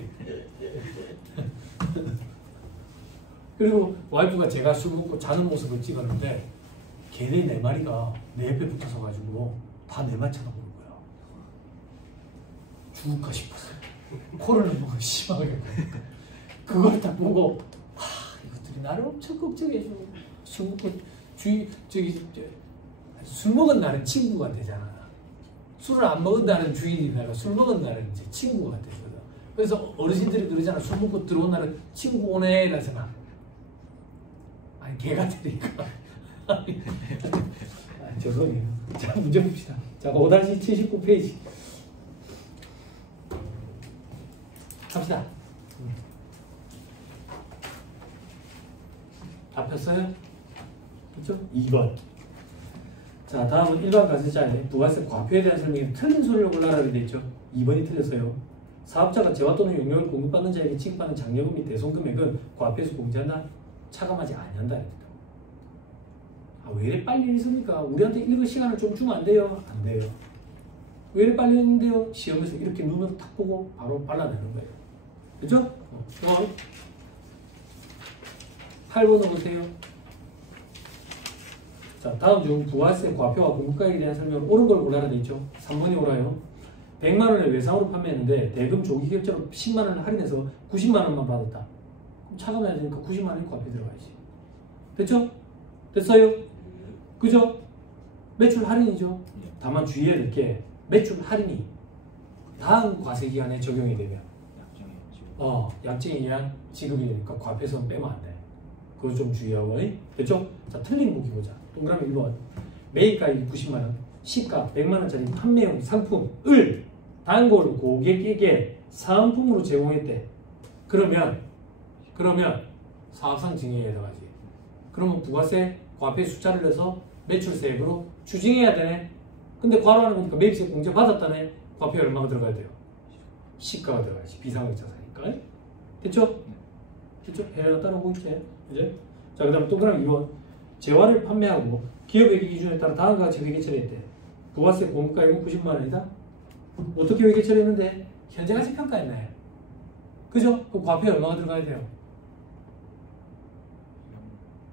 그리고 와이프가 제가 술 먹고 자는 모습을 찍었는데 걔네 4마리가 내 옆에 붙어서 가지고 다 내 말 쳐다보는 거야. 죽을까 싶어서. 코를 너무 심하게. 그걸 딱 보고 이것들이 나를 엄청 걱정해줘. 술 먹고 술 먹은 날은 친구가 되잖아. 술을 안 먹은 날은 주인이다가 술 먹은 날은 이제 친구가 되거든. 그래서 어르신들이 그러잖아. 술 먹고 들어온 날은 친구 오네 이러잖아. 아니 개가 되니까. 죄송해요. 자 문제 봅시다. 자 5-79페이지 갑시다. 다 폈어요? 그렇죠? 2번. 자 다음은 일반 가세자의 부가세 과표에 대한 설명이 틀린 소리를 골라라고 되어 있죠. 2번이 틀렸어요. 사업자가 재화 또는 용역을 공급받는 자에게 지급받는 장려금 및 대손금액은 과표에서 공제한다? 차감하지 아니한다. 왜 이래 빨리 읽습니까? 우리한테 읽을 시간을 좀 주면 안 돼요? 안 돼요. 왜 이래 빨리 읽는데요? 시험에서 이렇게 눈을 탁 보고 바로 발라내는 거예요. 그죠? 8번 넣으세요. 자, 다음 중 부가세 과표와 공급가액에 대한 설명은 옳은 걸 골라라 돼 있죠. 3번이 옳아요. 100만 원을 외상으로 판매했는데 대금 조기 결제로 10만 원을 할인해서 90만 원만 받았다. 그럼 차감해야 되니까 90만 원이 과표에 들어가야지. 됐죠? 됐어요? 그죠? 매출 할인이죠. 다만 주의해야 될 게 매출 할인이 다음 과세기간에 적용이 되면 약정에 의한 지급이 되니까 과표에서는 빼면 안 돼. 그거 좀 주의하고. 됐죠? 자, 틀린 보기 보자. 동그라미 1번. 매입가액이 90만원, 시가 100만원짜리 판매용 상품을 단골 고객에게 사은품으로 제공했대. 그러면 사업상 증여에 들어가지. 그러면 부가세 과표의 숫자를 내서 매출세액으로 추징해야 되네. 근데 괄호하는 거니까 매입세 공제 받았다네. 과표에 얼마가 들어가야 돼요? 시가가 들어가야지. 비상회차사니까. 됐죠? 됐죠? 해외가 따라오고 있지. 이제 자, 그 다음 동그라미 2번. 재화를 판매하고 기업회계 기준에 따라 다음과 같이 회계 처리했대. 부가세 공급가액은 90만 원이다. 어떻게 회계 처리했는데? 현재가치 평가했네. 그죠? 그럼 과표에 얼마가 들어가야 돼요?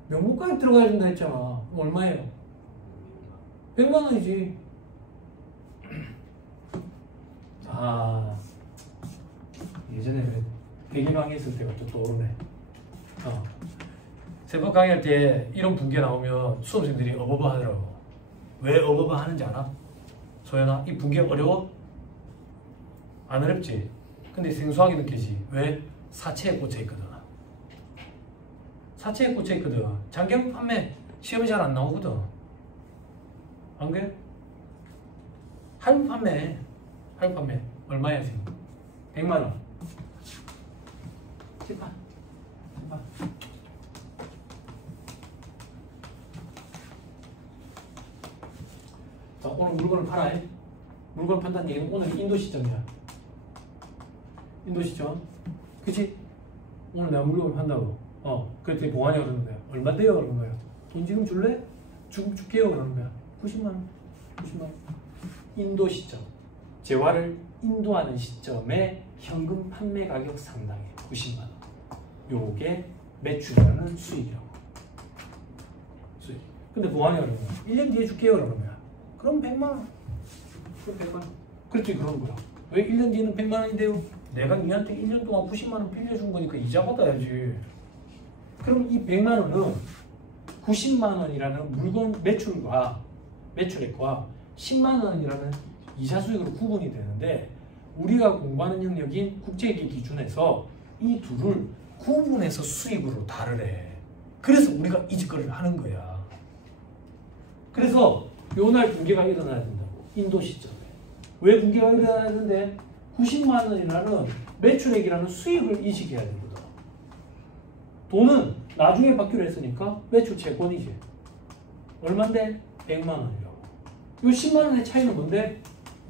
명목가액 들어가야 된다 했잖아. 그럼 얼마예요? 100만 원이지. 예전에 그래. 대기 강의했을 때가 또 떠오르네. 세법 강의할 때 이런 분계 나오면 수험생들이 어버버 하더라고. 왜 어버버 하는지 알아? 소연아, 이 분계 어려워? 안 어렵지? 근데 생소하게 느끼지. 왜? 사채에 꽂혀있거든. 사채에 꽂혀있거든. 장기하고 판매 시험이 잘 안 나오거든. 안 그래? 할부 판매 얼마야 지금? 100만 원. 10만. 자, 오늘 물건을 팔아. 물건 판다는 얘기는 오늘 인도 시점이야. 인도 시점. 그치? 오늘 내가 물건을 판다고. 그랬더니 보안이 그러는 거야. 얼마인데요? 그러는 거야. 돈 지금 줄래? 줄게요. 그러는 거야. 90만 원. 90만 원. 인도 시점. 재화를 인도하는 시점에 현금 판매 가격 상당히 90만 원. 요게 매출이라는 수익이라고. 수익. 근데 보안이 그러는 거야. 1년 뒤에 줄게요. 그러는 거야. 그럼 100만 원. 그럼 100만 원. 그랬더니 그러는 거야. 왜 1년 뒤에는 100만 원인데요? 내가 니한테 1년 동안 90만 원 빌려준 거니까 이자 받아야지. 그럼 이 100만 원은 90만 원이라는 물건 매출액과 10만 원이라는 이자 수익으로 구분이 되는데 우리가 공부하는 영역인 국제회계 기준에서 이 둘을 구분해서 수익으로 다르래. 그래서 우리가 이 짓거리를 하는 거야. 그래서 요날 붕괴가 일어나야 된다고. 인도 시점에. 왜 붕괴가 일어나야 되는데 90만 원이라는 매출액이라는 수익을 인식해야 되거든. 돈은 나중에 받기로 했으니까 매출 채권이지. 얼만데? 100만 원이라고. 요 10만 원의 차이는 뭔데?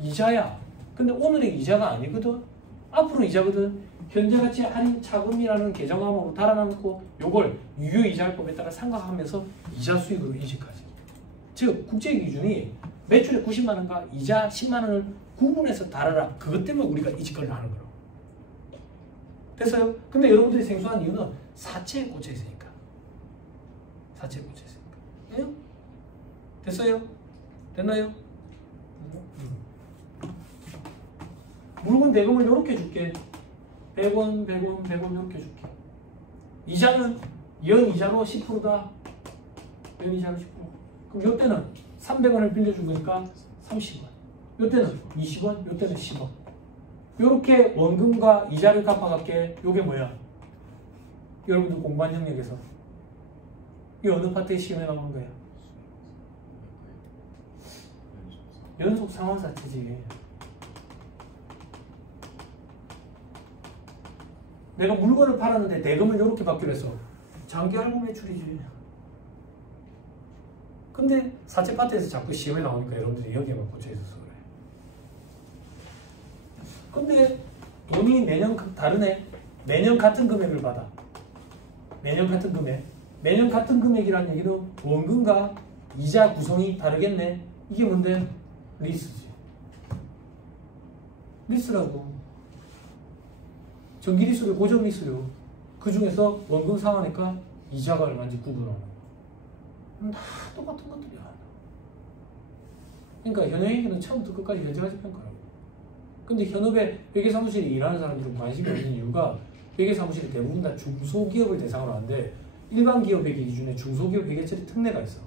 이자야. 근데 오늘의 이자가 아니거든. 앞으로 이자거든. 현재가치 할인 차금이라는 계정함으로 달아놓고 요걸 유효이자율법에 따라 삼각하면서 이자 수익으로 인식하지. 즉 국제 기준이 매출의 90만 원과 이자 10만 원을 구분해서 달아라. 그것 때문에 우리가 이 짓거리를 하는 거라고. 됐어요? 근데 여러분들이 생소한 이유는 사채에 꽂혀 있으니까. 사채에 꽂혀 있으니까. 그래요? 됐어요? 됐나요? 물건 대금을 이렇게 줄게. 100원, 100원, 100원 이렇게 줄게. 이자는 연이자로 10%다. 연이자로 10%. 그럼 이때는 300원을 빌려준 거니까 30원. 이때는 20원, 이때는 10원. 이렇게 원금과 이자를 갚아갈게. 이게 뭐야? 여러분들 공부한 영역에서 이 어느 파트에 시험에 나오는 거야? 연속 상환사채지. 내가 물건을 팔았는데 대금을 이렇게 받기로 했어. 장기 할부 매출이지. 근데 사채 파트에서 자꾸 시험에 나오니까 여러분들이 여기에만 꽂혀 있어서 그래. 근데 돈이 매년 다르네. 매년 같은 금액을 받아. 매년 같은 금액. 매년 같은 금액이라는 얘기는 원금과 이자 구성이 다르겠네. 이게 뭔데? 리스지. 리스라고. 정기리수를 고정리수요. 그 중에서 원금 상환액과 이자가 얼마인지 구분하는 거. 다 똑같은 것들이야. 그러니까 현행회계는 처음부터 끝까지 현재가치 평가라고. 근데 현업에 회계사무실에 일하는 사람들은 관심이 없는 이유가 회계사무실이 대부분 다 중소기업을 대상으로 하는데 일반 기업 회계 기준에 중소기업 회계처리 특례가 있어.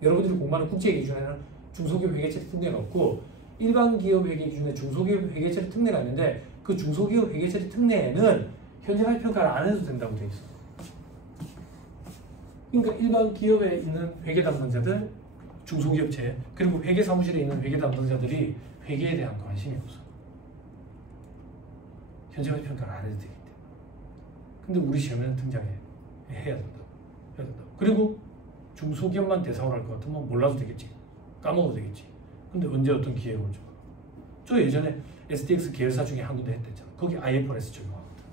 여러분들이 공부하는 국제 기준에는 중소기업 회계처리 특례가 없고 일반 기업 회계 기준에 중소기업 회계처리 특례가 있는데 그 중소기업 회계처리 특례에는 현재가치 평가를 안 해도 된다고 돼 있어. 그러니까 일반 기업에 있는 회계 담당자들, 중소기업체 그리고 회계사무실에 있는 회계 담당자들이 회계에 대한 관심이 없어. 현재가치 평가를 안 해도 되기 때문에. 근데 우리 시험에는 등장해야 된다고. 그리고 중소기업만 대상으로 할 것 같으면 몰라도 되겠지. 까먹어도 되겠지. 근데 언제 어떤 기회가 올지 몰라. 저 예전에 SDX 계열사 중에 한 군데 했댔잖아. 거기 IFRS 적용하거든.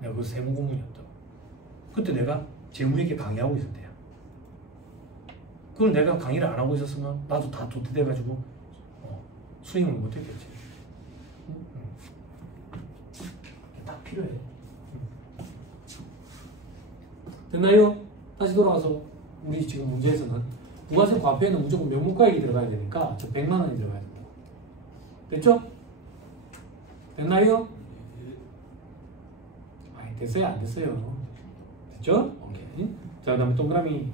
내가 그 세무 공문이었다고. 그때 내가 재무회계 강의하고 있었대요. 그걸 내가 강의를 안 하고 있었으면 나도 다 도태돼가지고 수행을 못했겠지. 딱 필요해. 됐나요? 다시 돌아가서 우리 지금 문제에서는 부가세 과표에는 무조건 명목가액이 들어가야 되니까 저 100만 원이 들어가야 된다. 됐죠? 됐나요? 아니 됐어요? 안 됐어요? 됐죠? 오케이. 자, 그 다음에 동그라미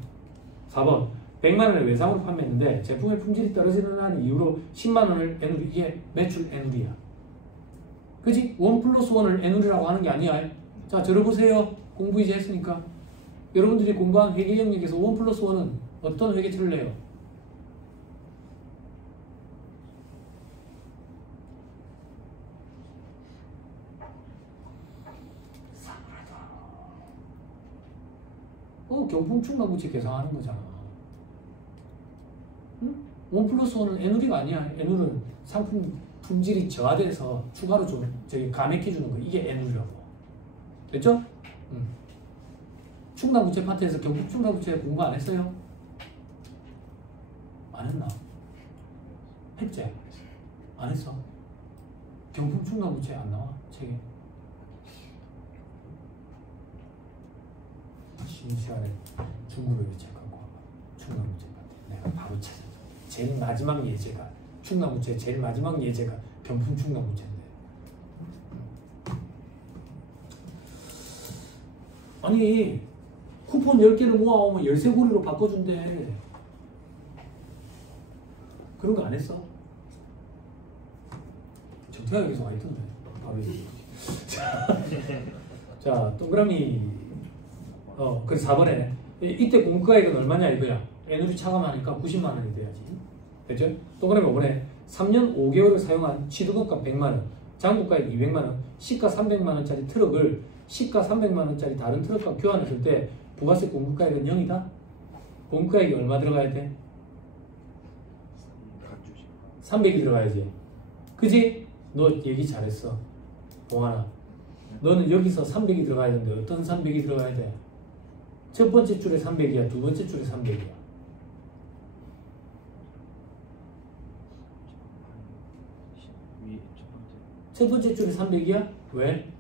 4번 100만 원을 외상으로 판매했는데 제품의 품질이 떨어지는 이유로 10만 원을 N우리. 이게 매출 N우리야. 그치? 1+1을 N우리라고 하는 게 아니야. 자, 들어보세요. 공부 이제 했으니까. 여러분들이 공부한 회계 영역에서 1+1은 어떤 회계처리를 내요? 경품 충당부채 계산하는 거잖아. 응? 1+1은 N우리가 아니야. N우리는 상품 품질이 저하돼서 추가로 좀 감액해주는 거. 이게 N우리라고. 됐죠? 충당부채 파트에서 경품 충당부채 공부 안 했어요? 안 했나? 했지? 안 했어? 경품 충당부채 안 나와? 책에? 쉬는 시간에 중국어를 체크하고 와봐. 충당부채 파트. 내가 바로 찾아줘. 제일 마지막 예제가 충당부채 제일 마지막 예제가 경품 충당부채인데. 아니 쿠폰 10개를 모아오면 13고리로 바꿔준대. 그런 거 안 했어? 정태가 계속 와 있던데. 바로 자, 동그라미 그래서 4번에 이때 공급가액은 얼마냐 이거야. N율이 차감하니까 90만 원이 돼야지. 됐죠? 또 그러면 이번에 3년 5개월을 사용한 취득원가 100만 원, 장부가액 200만 원, 시가 300만 원짜리 트럭을 시가 300만 원짜리 다른 트럭과 교환했을 때 부가세 공급가액은 0이다? 공급가액이 얼마 들어가야 돼? 300이 들어가야지. 그지? 너 얘기 잘했어. 봉환아. 너는 여기서 300이 들어가야 되는데 어떤 300이 들어가야 돼? 첫 번째 줄에 300이야? 두 번째 줄에 300이야? 첫 번째 줄에 300이야? 왜?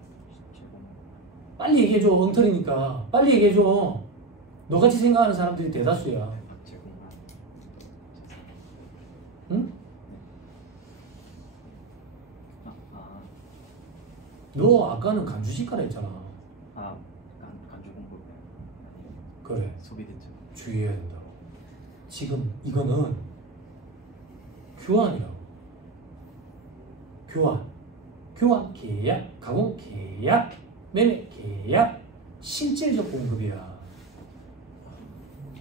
빨리 얘기해줘. 엉터리니까. 빨리 얘기해줘. 너같이 생각하는 사람들이 대다수야. 응? 너 아까는 간주시가라 했잖아. 간주 공급. 그래. 소비대체. 주의해야 된다고. 지금 이거는 교환이라고. 교환 계약, 가공 계약, 매매 계약, 실질적 공급이야.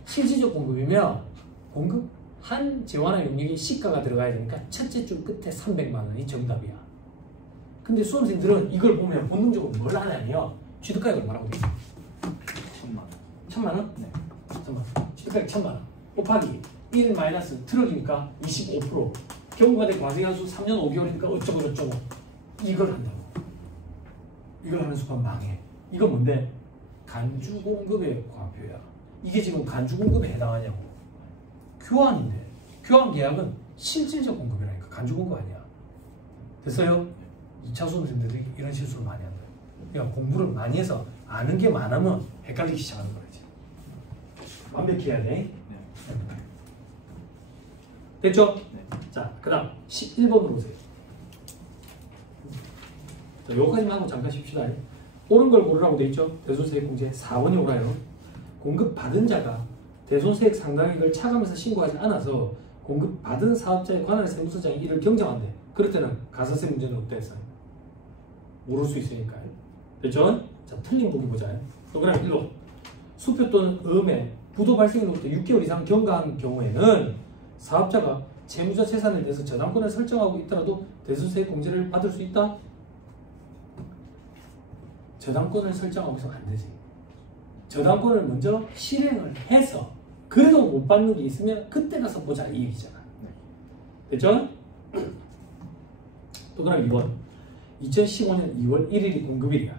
실질적 공급이면 공급 한 재화나 용역에 시가가 들어가야 되니까 첫째 줄 끝에 300만 원이 정답이야. 근데 수험생들은 이걸 보면 본능적으로 뭘 하냐면요. 취득가액 얼마라고 돼 있어? 1000만 원. 1000만 원? 네. 잠깐만. 취득가액 1000만 원. 곱하기 1 마이너스 트럭이니까 25%. 경과대 과세한수 3년 5개월이니까 어쩌고 저쩌고. 이걸 한다고. 이걸 하는 순간 망해. 이건 뭔데? 간주공급의 과표야. 이게 지금 간주공급에 해당하냐고. 교환인데. 교환 계약은 실질적 공급이라니까. 간주공급 아니야. 됐어요? 2차 수험생들이 이런 실수를 많이 한다. 그러니까 공부를 많이 해서 아는 게 많으면 헷갈리기 시작하는 거지. 완벽히 해야 돼. 네. 됐죠? 네. 자, 그 다음 11번으로 오세요. 자, 여기까지만 하고 잠깐 쉽시다. 옳은 걸 고르라고 돼 있죠? 대손세액공제 4번이 옳아요. 공급받은 자가 대손세액 상당액을 차감해서 신고하지 않아서 공급받은 사업자에 관할 세무서장이 이를 경정한대. 그럴 때는 가산세 문제는 없다 했어요. 모를 수 있으니까요. 됐죠? 자, 틀린 보기 보자. 또 그다음 1번. 수표 또는 음에 부도 발생일로부터 6개월 이상 경과한 경우에는 사업자가 채무자 재산에 대해서 저당권을 설정하고 있더라도 대손세액 공제를 받을 수 있다? 저당권을 설정하고 있으면 안 되지. 저당권을 먼저 실행을 해서 그래도 못 받는 게 있으면 그때 가서 보자 이 얘기잖아. 됐죠? 또 그럼 2번. 2015년 2월 1일이 공급일이야.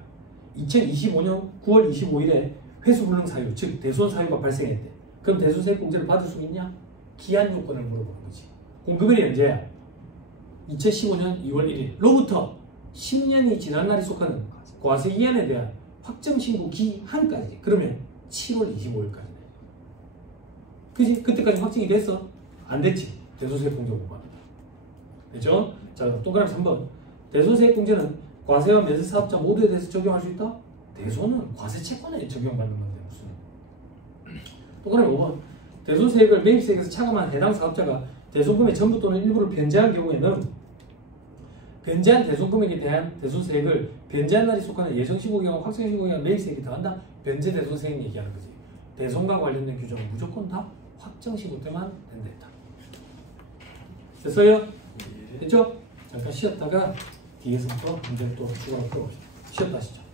2025년 9월 25일에 회수불능 사유, 즉 대손 사유가 발생했대. 그럼 대손세액 공제를 받을 수 있냐? 기한 요건을 물어보는 거지. 공급일이 언제야? 2015년 2월 1일로부터 10년이 지난 날이 속하는 과세기한에 대한 확정신고 기한까지. 그러면 7월 25일까지네. 그지? 그때까지 확정이 됐어? 안 됐지? 대손세액 공제 못 받는다. 됐죠? 자, 또 그럼 3번. 대손세액 공제는 과세와 매수 사업자 모두에 대해서 적용할 수 있다? 대손은 과세 채권에 적용받는 건데 무슨. 또 그럼 5번. 대손세액을 매입세액에서 차감한 해당 사업자가 대손금의 전부 또는 일부를 변제한 경우에는 변제한 대손금액에 대한 대손세액을 변제한 날이 속하는 예정신고기간, 확정신고기간 매입세액이 더한다? 변제 대손세액 얘기하는 거지. 대손과 관련된 규정은 무조건 다 확정신고 때만 된다. 됐어요? 됐죠? 잠깐 쉬었다가 뒤에서부터 문제를 또 추가로 풀어봅시다. 쉬었다 하시죠.